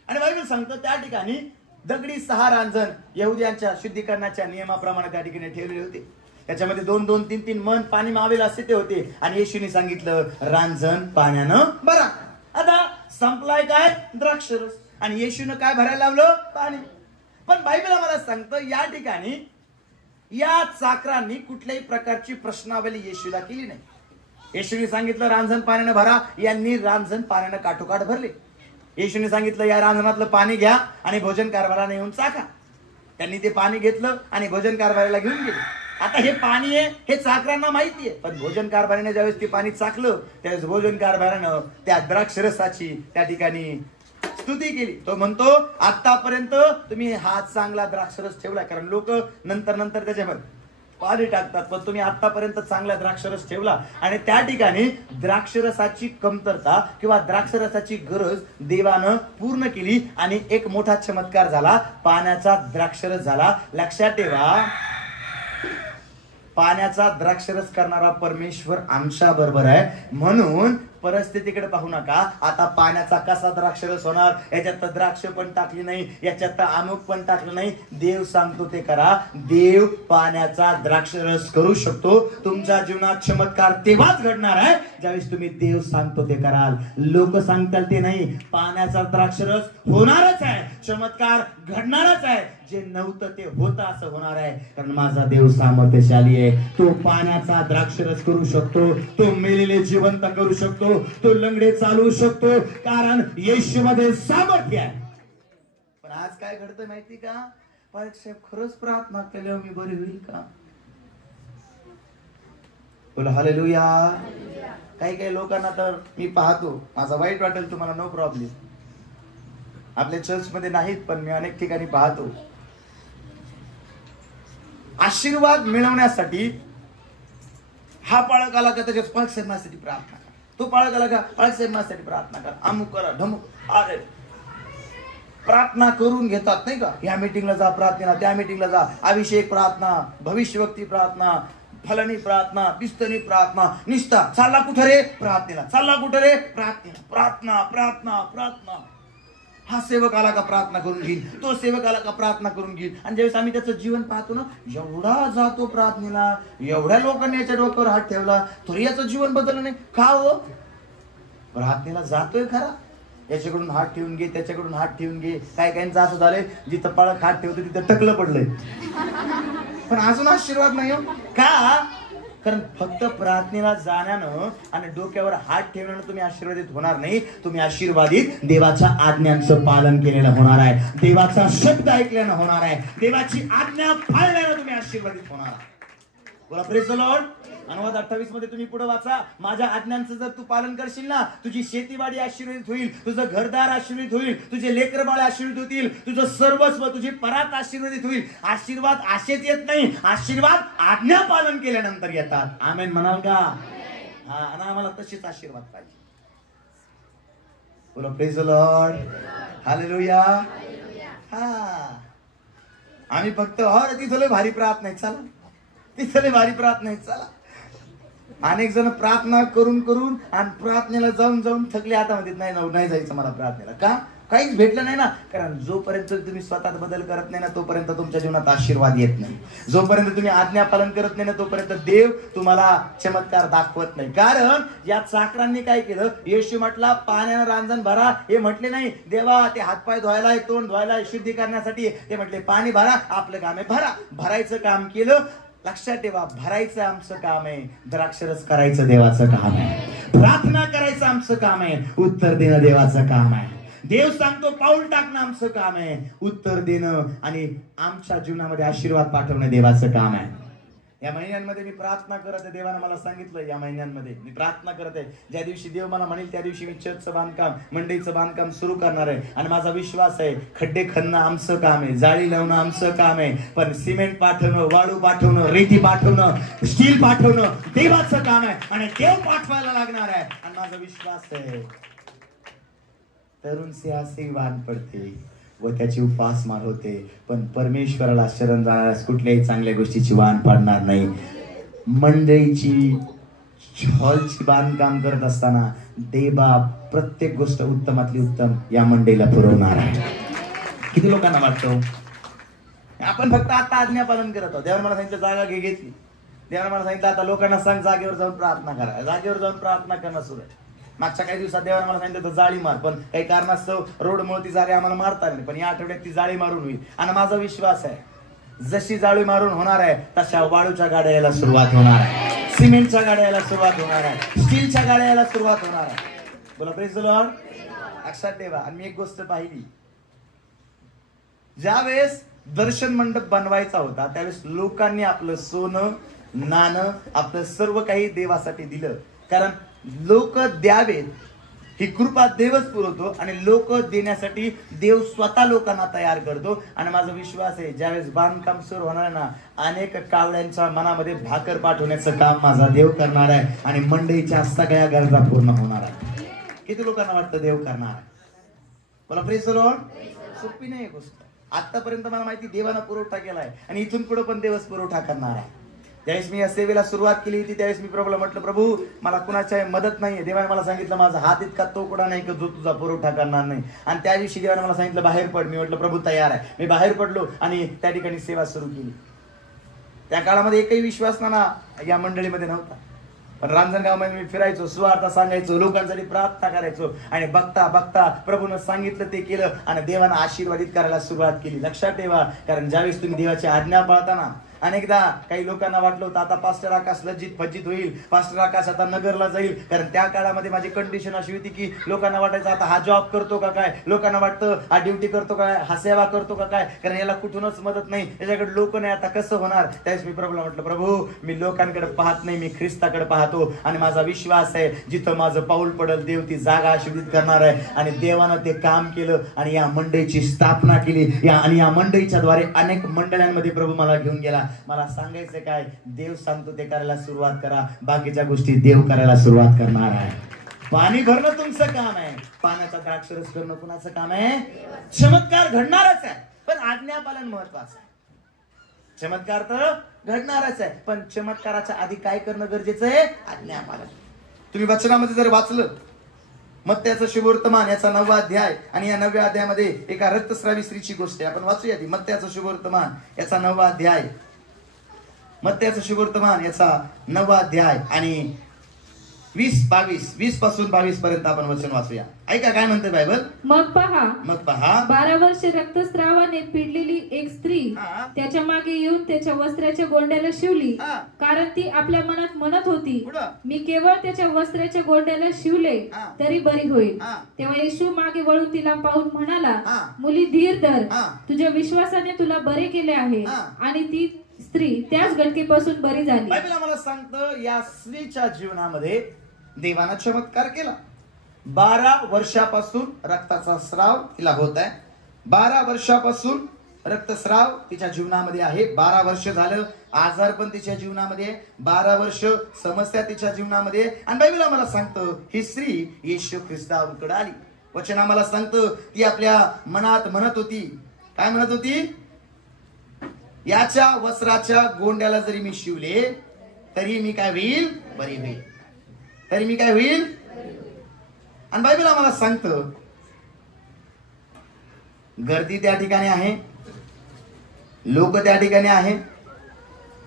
आणि बायबल सांगतं त्या ठिकाणी दगडी 6 रांजण यहुद्यांच्या शुद्धीकरणाच्या नियमाप्रमाणे त्या ठिकाणी ठेवलेले होते. त्याच्यामध्ये 2-2, 3-3 मन पाणी मावेल असे ते होते. आणि येशूने सांगितलं रांजण पाण्यानं भरा. आता संपलाय काय? द्राक्षरस. आणि येशूनं काय भरायला लावलं? पाणी. पण बायबल आम्हाला सांगतं या ठिकाणी या चाकरांनी कुठल्याही प्रकारची प्रश्नावली येशूला केली नाही. येशूने सांगितलं रांजण पाण्यानं भरा, यांनी रांजण पाण्यानं काठोकाठ भरले. येशूने सांगितलं या रांजणातलं पाणी घ्या आणि भोजन कारभाराने येऊन चाका. त्यांनी ते पाणी घेतलं आणि भोजन कारभाराला घेऊन गेले. आता हे पाणी आहे हे चाकरांना माहिती आहे, पण भोजन कारभाराने ज्यावेळेस ते पाणी चाकलं त्यावेळेस भोजन कारभारानं त्या द्राक्षरसाची त्या ठिकाणी स्तुती केली. तो म्हणतो आतापर्यंत तुम्ही हा चांगला द्राक्षरस ठेवला, कारण लोक नंतर त्याच्यामध्ये पाणी टाकतात, पण तुम्ही आतापर्यंत चांगला द्राक्षरस ठेवला. आणि त्या ठिकाणी द्राक्षरसाची कमतरता किंवा द्राक्षरसाची गरज देवानं पूर्ण केली आणि एक मोठा चमत्कार झाला. पाण्याचा द्राक्षरस झाला. लक्षात ठेवा, पाण्याचा द्राक्षरस करणारा परमेश्वर आमच्या बरोबर आहे. म्हणून परिस्थितीकडे पाहू नका. आता पाण्याचा कसा द्राक्षरस होणार? याच्यात तर द्राक्ष पण टाकली नाही, याच्यात तर अमुक पण टाकलं नाही. देव सांगतो ते करा. देव पाण्याचा द्राक्षरस करू शकतो. तुमच्या जीवनात चमत्कार तेव्हाच घडणार आहे ज्यावेळेस तुम्ही देव सांगतो ते कराल. लोक सांगताल ते नाही. पाण्याचा द्राक्षरस होणारच आहे, चमत्कार घडणारच आहे. जे नव्हतं ते होतं असं होणार आहे, कारण माझा देव सामर्थ्यशाली आहे. तो पाण्याचा द्राक्षरस करू शकतो, तो मेलेले जिवंत करू शकतो, तो लंगडे चालवू शकतो, कारण येशूमध्ये सामर्थ्य आहे. पण आज काय घडतं माहिती का? पालक साहेब खरंच प्रार्थना केल्यावर मी बरी होईल का? बोला हालेलुया. काही लोकांना तर मी पाहतो, माझा वाईट वाटेल तुम्हाला, नो प्रॉब्लेम, आपल्या चर्च मध्ये नाहीत पण मी अनेक ठिकाणी पाहतो, आशीर्वाद मिळवण्यासाठी हा पाळक आला का त्याच्या पाळक साहेब माझ्यासाठी प्रार्थना करा, तो पाळक आला का पाळक साहेब माझ्यासाठी प्रार्थना करा, अमुक करा ढमुक. अरे प्रार्थना करून घेतात नाही का? या मीटिंगला जा प्रार्थना, त्या मीटिंगला जा अभिषेक प्रार्थना, भविष्यवक्ती प्रार्थना, फलनी प्रार्थना, पिस्तनी प्रार्थना, निष्ठा. चालला कुठं रे? प्रार्थनेला. चालला कुठं रे? प्रार्थनेला. प्रार्थना प्रार्थना प्रार्थना. हा सेवक आला का प्रार्थना करून घेईल, तो सेवक आला का प्रार्थना करून घेईल. आणि ज्यावेळेस आम्ही त्याचं जीवन पाहतो ना, एवढा जातो प्रार्थनेला, एवढ्या लोकांनी याच्या डोक्यावर हात ठेवला तरी याचं जीवन बदललं नाही का? हो, प्रार्थनेला जातोय खरा, याच्याकडून हात ठेवून घे, त्याच्याकडून हात ठेवून घे. काय काहींचं असं झालंय, जिथं पाळक हात ठेवतो तिथं टकलं पडलंय, पण अजून आशीर्वाद नाही हो का? कारण फक्त प्रार्थनेला जाण्यानं आणि डोक्यावर हात ठेवण्यानं तुम्ही आशीर्वादित होणार नाही. तुम्ही आशीर्वादित देवाच्या आज्ञांचं पालन केलेलं होणार आहे, देवाचा शब्द ऐकल्यानं होणार आहे, देवाची आज्ञा पाळल्यानं तुम्ही आशीर्वादित होणार आहे. बोला प्रेज द लॉर्ड. अनुवाद 28 मध्ये तुम्ही पुढे वाचा, माझ्या आज्ञांचं जर तू पालन करशील ना, तुझी शेतीवाडी आशीर्वादित होईल, तुझं घरदार आशीर्वादित होईल, तुझे लेकर बाळ आशीर्वादित होतील, तुझं सर्वस्व, तुझी परात आशीर्वादित होईल. आशीर्वाद आशेच येत नाही, आशीर्वाद आज्ञा पालन केल्यानंतर येतात. आमेन म्हणाल का? हा, आणि आम्हाला तशीच आशीर्वाद पाहिजे. बोला प्रेज द लॉर्ड. हालेलुया. हा, आम्ही फक्त तिथं लय भारी प्रार्थना आहे, चला तिथं लय भारी प्रार्थना आहे, चला. अनेक जण प्रार्थना करून करून आणि प्रार्थनेला जाऊन जाऊन थकले, आता म्हणतात नाही जायचं मला प्रार्थनेला. का? काहीच भेटलं नाही ना. कारण जोपर्यंत तुम्ही स्वतःत बदल करत नाही ना, तोपर्यंत तुमच्या जीवनात आशीर्वाद येत नाही. जोपर्यंत तुम्ही आज्ञा पालन करत नाही ना, तोपर्यंत देव तुम्हाला चमत्कार दाखवत नाही. कारण या चाकरांनी काय केलं? येशू म्हटला पाण्यानं रांजण भरा, हे म्हटले नाही देवा ते हातपाय धुवायला, तोंड धुवायला, शुद्धी करण्यासाठी. ते म्हटले पाणी भरा, आपलं काम आहे भरा. भरायचं काम केलं. लक्षात ठेवा, भरायचं आमचं काम आहे, द्राक्षरस करायचं देवाचं काम आहे, प्रार्थना करायचं आमचं काम आहे, उत्तर देणं देवाचं काम आहे. देव सांगतो पाऊल टाकणं आमचं काम आहे, उत्तर देणं आणि आमच्या जीवनामध्ये आशीर्वाद पाठवणं देवाचं काम आहे. या महिन्यांमध्ये मी प्रार्थना करत आहे, देवानं मला सांगितलं या महिन्यांमध्ये मी प्रार्थना करत आहे. ज्या दिवशी देव मला म्हणेल त्या दिवशी मी चर्चचं बांधकाम, मंडईचं बांधकाम सुरू करणार आहे. आणि माझा विश्वास आहे खड्डे खणणं आमचं काम आहे, जाळी लावणं आमचं काम आहे, पण सिमेंट पाठवणं, वाळू पाठवणं, रेती पाठवणं, स्टील पाठवणं देवाचं काम आहे. आणि देव पाठवायला लागणार आहे. आणि माझा विश्वास आहे तरुण सिंहासी वाण पडते व त्याची उपासमार होते, पण परमेश्वराला शरण जाणाऱ्यास कुठल्याही चांगल्या गोष्टीची वाण पडणार नाही. मंडळीची हॉलची बांधकाम करत असताना देवा प्रत्येक गोष्ट उत्तमातली उत्तम या मंडळीला पुरवणार आहे. किती लोकांना वाटतं आपण फक्त आता आज्ञा पालन करत आहोत. देवाने मला सांगितलं जागा घेतली. देवाने मला सांगितलं आता लोकांना सांग जागेवर जाऊन प्रार्थना करा. जागेवर जाऊन प्रार्थना करणं सुरू आहे. मागच्या काही दिवसात देवाने मला सांगितलं तर जाळी मार, पण काही कारणास्तव रोडमुळे ती जाळी आम्हाला मारता नाही, पण या आठवड्यात ती जाळी मारून होईल. आणि माझा विश्वास आहे जशी जाळी मारून होणार आहे तशा वाळूच्या गाड्या यायला सुरुवात होणार आहे, सिमेंटच्या गाड्या यायला सुरुवात होणार आहे, स्टीलच्या गाड्या यायला सुरुवात होणार आहे. बोला प्रेज द लॉर्ड. लक्षात ठेवा. आणि मी एक गोष्ट पाहिली, ज्यावेळेस दर्शन मंडप बनवायचा होता त्यावेळेस लोकांनी आपलं सोनं नाणं आपलं सर्व काही देवासाठी दिलं. कारण लोक द्यावेत ही कृपा देवच पुरवतो आणि लोक देण्यासाठी देव स्वतः लोकांना तयार करतो. आणि माझा विश्वास आहे ज्यावेळेस बांधकाम सुरू होणार आहे ना, अनेक कावळ्यांच्या मनामध्ये भाकर पाठवण्याचं काम माझा देव करणार आहे आणि मंडईच्या सगळ्या गरजा पूर्ण होणार आहे. किती लोकांना वाटतं देव करणार आहे? बोला प्रेज द लॉर्ड. सोपी नाही गोष्ट. आतापर्यंत मला माहिती देवानं पुरवठा केलाय आणि इथून पुढे पण देवच पुरवठा करणार आहे. ज्यावेळेस मी या सेवेला सुरुवात केली होती त्यावेळेस मी प्रभूला म्हटलं, प्रभू मला कुणाच्या मदत नाहीये. देवाने मला सांगितलं माझा हात इतका तोकडा नाही की जो तुझा पुरवठा करणार नाही. आणि त्या दिवशी देवाने मला सांगितलं बाहेर पड. मी म्हटलं प्रभू तयार आहे. मी बाहेर पडलो आणि त्या ठिकाणी सेवा सुरू केली. त्या काळामध्ये एकही विश्वास ना या मंडळीमध्ये नव्हता, पण रांजणगावमध्ये मी फिरायचो, सुवार्ता सांगायचो, लोकांसाठी प्रार्थना करायचो आणि बघता बघता प्रभूनं सांगितलं ते केलं आणि देवानं आशीर्वादित करायला सुरुवात केली. लक्षात ठेवा, कारण ज्यावेळेस तुम्ही देवाची आज्ञा पाळताना अनेकदा काही लोकांना वाटलं होतं आता पास्टर आकाश लज्जित फज्जित होईल, पास्टर आकाश आता नगरला जाईल. कारण त्या काळामध्ये माझी कंडिशन अशी होती की लोकांना वाटायचं आता हा जॉब करतो का काय, लोकांना वाटतं हा ड्युटी करतो काय, हा सेवा करतो का काय, कारण याला कुठूनच मदत नाही, याच्याकडे लोक नाही, आता कसं होणार. त्यावेळेस मी प्रभूला म्हटलं, प्रभू मी लोकांकडे पाहत नाही, मी ख्रिस्ताकडे पाहतो आणि माझा विश्वास आहे जिथं माझं पाऊल पडल देव ती जागा आशीर्वादित करणार आहे. आणि देवानं ते काम केलं आणि या मंडळीची स्थापना केली. आणि या मंडळीच्या द्वारे अनेक मंडळांमध्ये प्रभू मला घेऊन गेला. मला सांगायचं काय, देव सांगतो ते करायला सुरुवात करा, बाकीच्या गोष्टी देव करायला सुरुवात करणार आहे. पाणी भरणं तुमचं काम आहे, पाण्याचा द्राक्षरस करणं कुणाचं काम आहे? चमत्कार घडणारच आहे, पण आज्ञापालन महत्वाचं आहे. चमत्कार तर घडणारच आहे, पण चमत्काराच्या आधी काय करणं गरजेचं आहे? आज्ञापालन. तुम्ही वचनामध्ये जर वाचलं मत्त्याचं शुभवर्तमान याचा 9वा अध्याय आणि या 9व्या अध्यायामध्ये एका रक्तस्रावी स्त्रीची गोष्ट आहे. आपण वाचूया ती. मत्त्याचं शुभवर्तमान याचा 9वा अध्याय, मत्त्याचं शुभवर्तमान याचा 9वा अध्याय आणि 20 पासून 22 पर्यंत आपण वचन वाचूया. ऐका काय म्हणते बायबल. मग पहा 12 वर्षे रक्तस्रावाने पिडलेली एक स्त्री त्याच्या मागे येऊन त्याच्या वस्त्राच्या गोंड्याला शिवली, कारण ती आपल्या मनात म्हणत होती मी केवळ त्याच्या वस्त्राच्या गोंड्याला शिवले तरी बरी होईल. तेव्हा येशू मागे वळून तिला पाहून म्हणाला, मुली धीर धर, तुझ्या विश्वासाने तुला बरे केले आहे. आणि ती स्त्री त्याच गटकेपासून बरी झाली. बायबल आम्हाला सांगतं या स्त्रीच्या जीवनामध्ये देवानं चमत्कार केला. 12 वर्षापासून रक्ताचा स्राव तिला होत आहे. 12 वर्षापासून रक्तस्राव तिच्या जीवनामध्ये आहे. 12 वर्ष झालं आजार पण तिच्या जीवनामध्ये, 12 वर्ष समस्या तिच्या जीवनामध्ये. आणि बायबल आम्हाला सांगतं ही स्त्री येशू ख्रिस्ताकडे आली. वचन आम्हाला सांगतं ती आपल्या मनात म्हणत होती, काय म्हणत होती? याच्या वस्त्राच्या गोंड्याला जरी मी शिवले तरी मी काय होईल? बरी होईल. तरी मी काय होईल? आणि बायबल आम्हाला सांगतं गर्दी त्या ठिकाणी आहे, लोक त्या ठिकाणी आहे,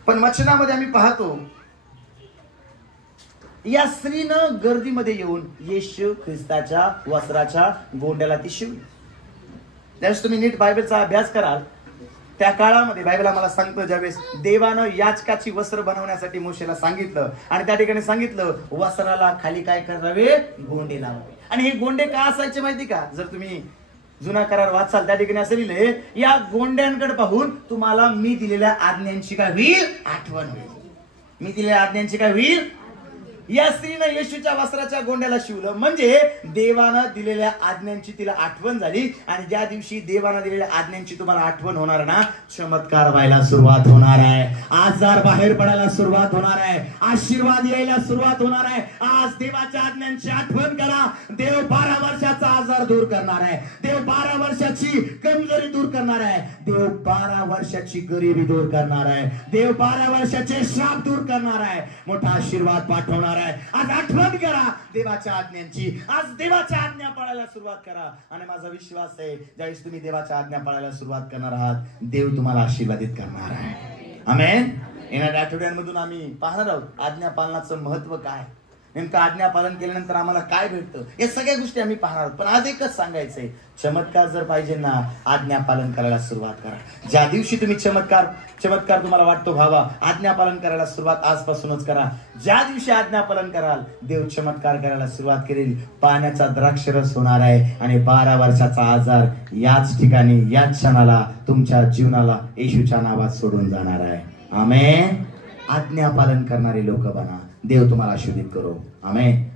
पण वचनामध्ये आम्ही पाहतो या स्त्रीनं गर्दीमध्ये येऊन येशू ख्रिस्ताच्या वस्त्राच्या गोंड्याला ती शिवली. त्यावेळेस तुम्ही नीट बायबलचा अभ्यास कराल, त्या काळामध्ये बायबल आम्हाला सांगतं ज्यावेळेस देवानं याचकाची वस्त्र बनवण्यासाठी मोशेला सांगितलं आणि त्या ठिकाणी सांगितलं वस्त्राला खाली काय करावे? गोंडे लावावे. आणि हे गोंडे का असायचे माहिती का? जर तुम्ही जुना करार वाचाल त्या ठिकाणी असं लिहिलंय, या गोंड्यांकडे पाहून तुम्हाला मी दिलेल्या आज्ञांची काय होईल? आठवण होईल. मी दिलेल्या आज्ञांची काय होईल? या स्त्रीनं येशूच्या वस्त्राच्या गोंड्याला शिवलं म्हणजे देवानं दिलेल्या आज्ञांची तिला आठवण झाली. आणि ज्या दिवशी देवानं दिलेल्या आज्ञांची तुम्हाला आठवण होणार ना, चमत्कार व्हायला सुरुवात होणार आहे, आजार बाहेर पडायला सुरुवात होणार आहे, आशीर्वाद यायला सुरुवात होणार आहे. आज देवाच्या आज्ञांची आठवण करा. देव 12 वर्षाचा आजार दूर करणार आहे. देव 12 वर्षाची कमजोरी दूर करणार आहे. देव 12 वर्षाची गरिबी दूर करणार आहे. देव 12 वर्षाचे श्राप दूर करणार आहे. मोठा आशीर्वाद पाठवणार होणार आहे. आज आठवण करा देवाच्या आज्ञांची. आज देवाच्या आज्ञा पाळायला सुरुवात करा. आणि माझा विश्वास आहे ज्यावेळेस तुम्ही देवाच्या आज्ञा पाळायला सुरुवात करणार आहात, देव तुम्हाला आशीर्वादित करणार आहे. आमेन. येणाऱ्या आठवड्यांमधून आम्ही पाहणार आहोत आज्ञा पालनाचं महत्व काय, नेमकं आज्ञा पालन केल्यानंतर आम्हाला काय भेटतं, या सगळ्या गोष्टी आम्ही पाहणार आहोत. पण आज एकच सांगायचंय, चमत्कार जर पाहिजे ना, आज्ञा पालन करायला सुरुवात करा. ज्या दिवशी तुम्ही चमत्कार तुम्हाला वाटतो व्हावा, आज्ञा पालन करायला सुरुवात आजपासूनच करा. ज्या दिवशी आज्ञा पालन कराल, देव चमत्कार करायला सुरुवात करेल. पाण्याचा द्राक्षरस होणार आहे आणि 12 वर्षाचा आजार याच ठिकाणी, याच क्षणाला तुमच्या जीवनाला येशूच्या नावात सोडून जाणार आहे. आमेन. आज्ञा पालन करणारे लोक बना. देव तुम्हाला आशीर्वादित करो. आमेन.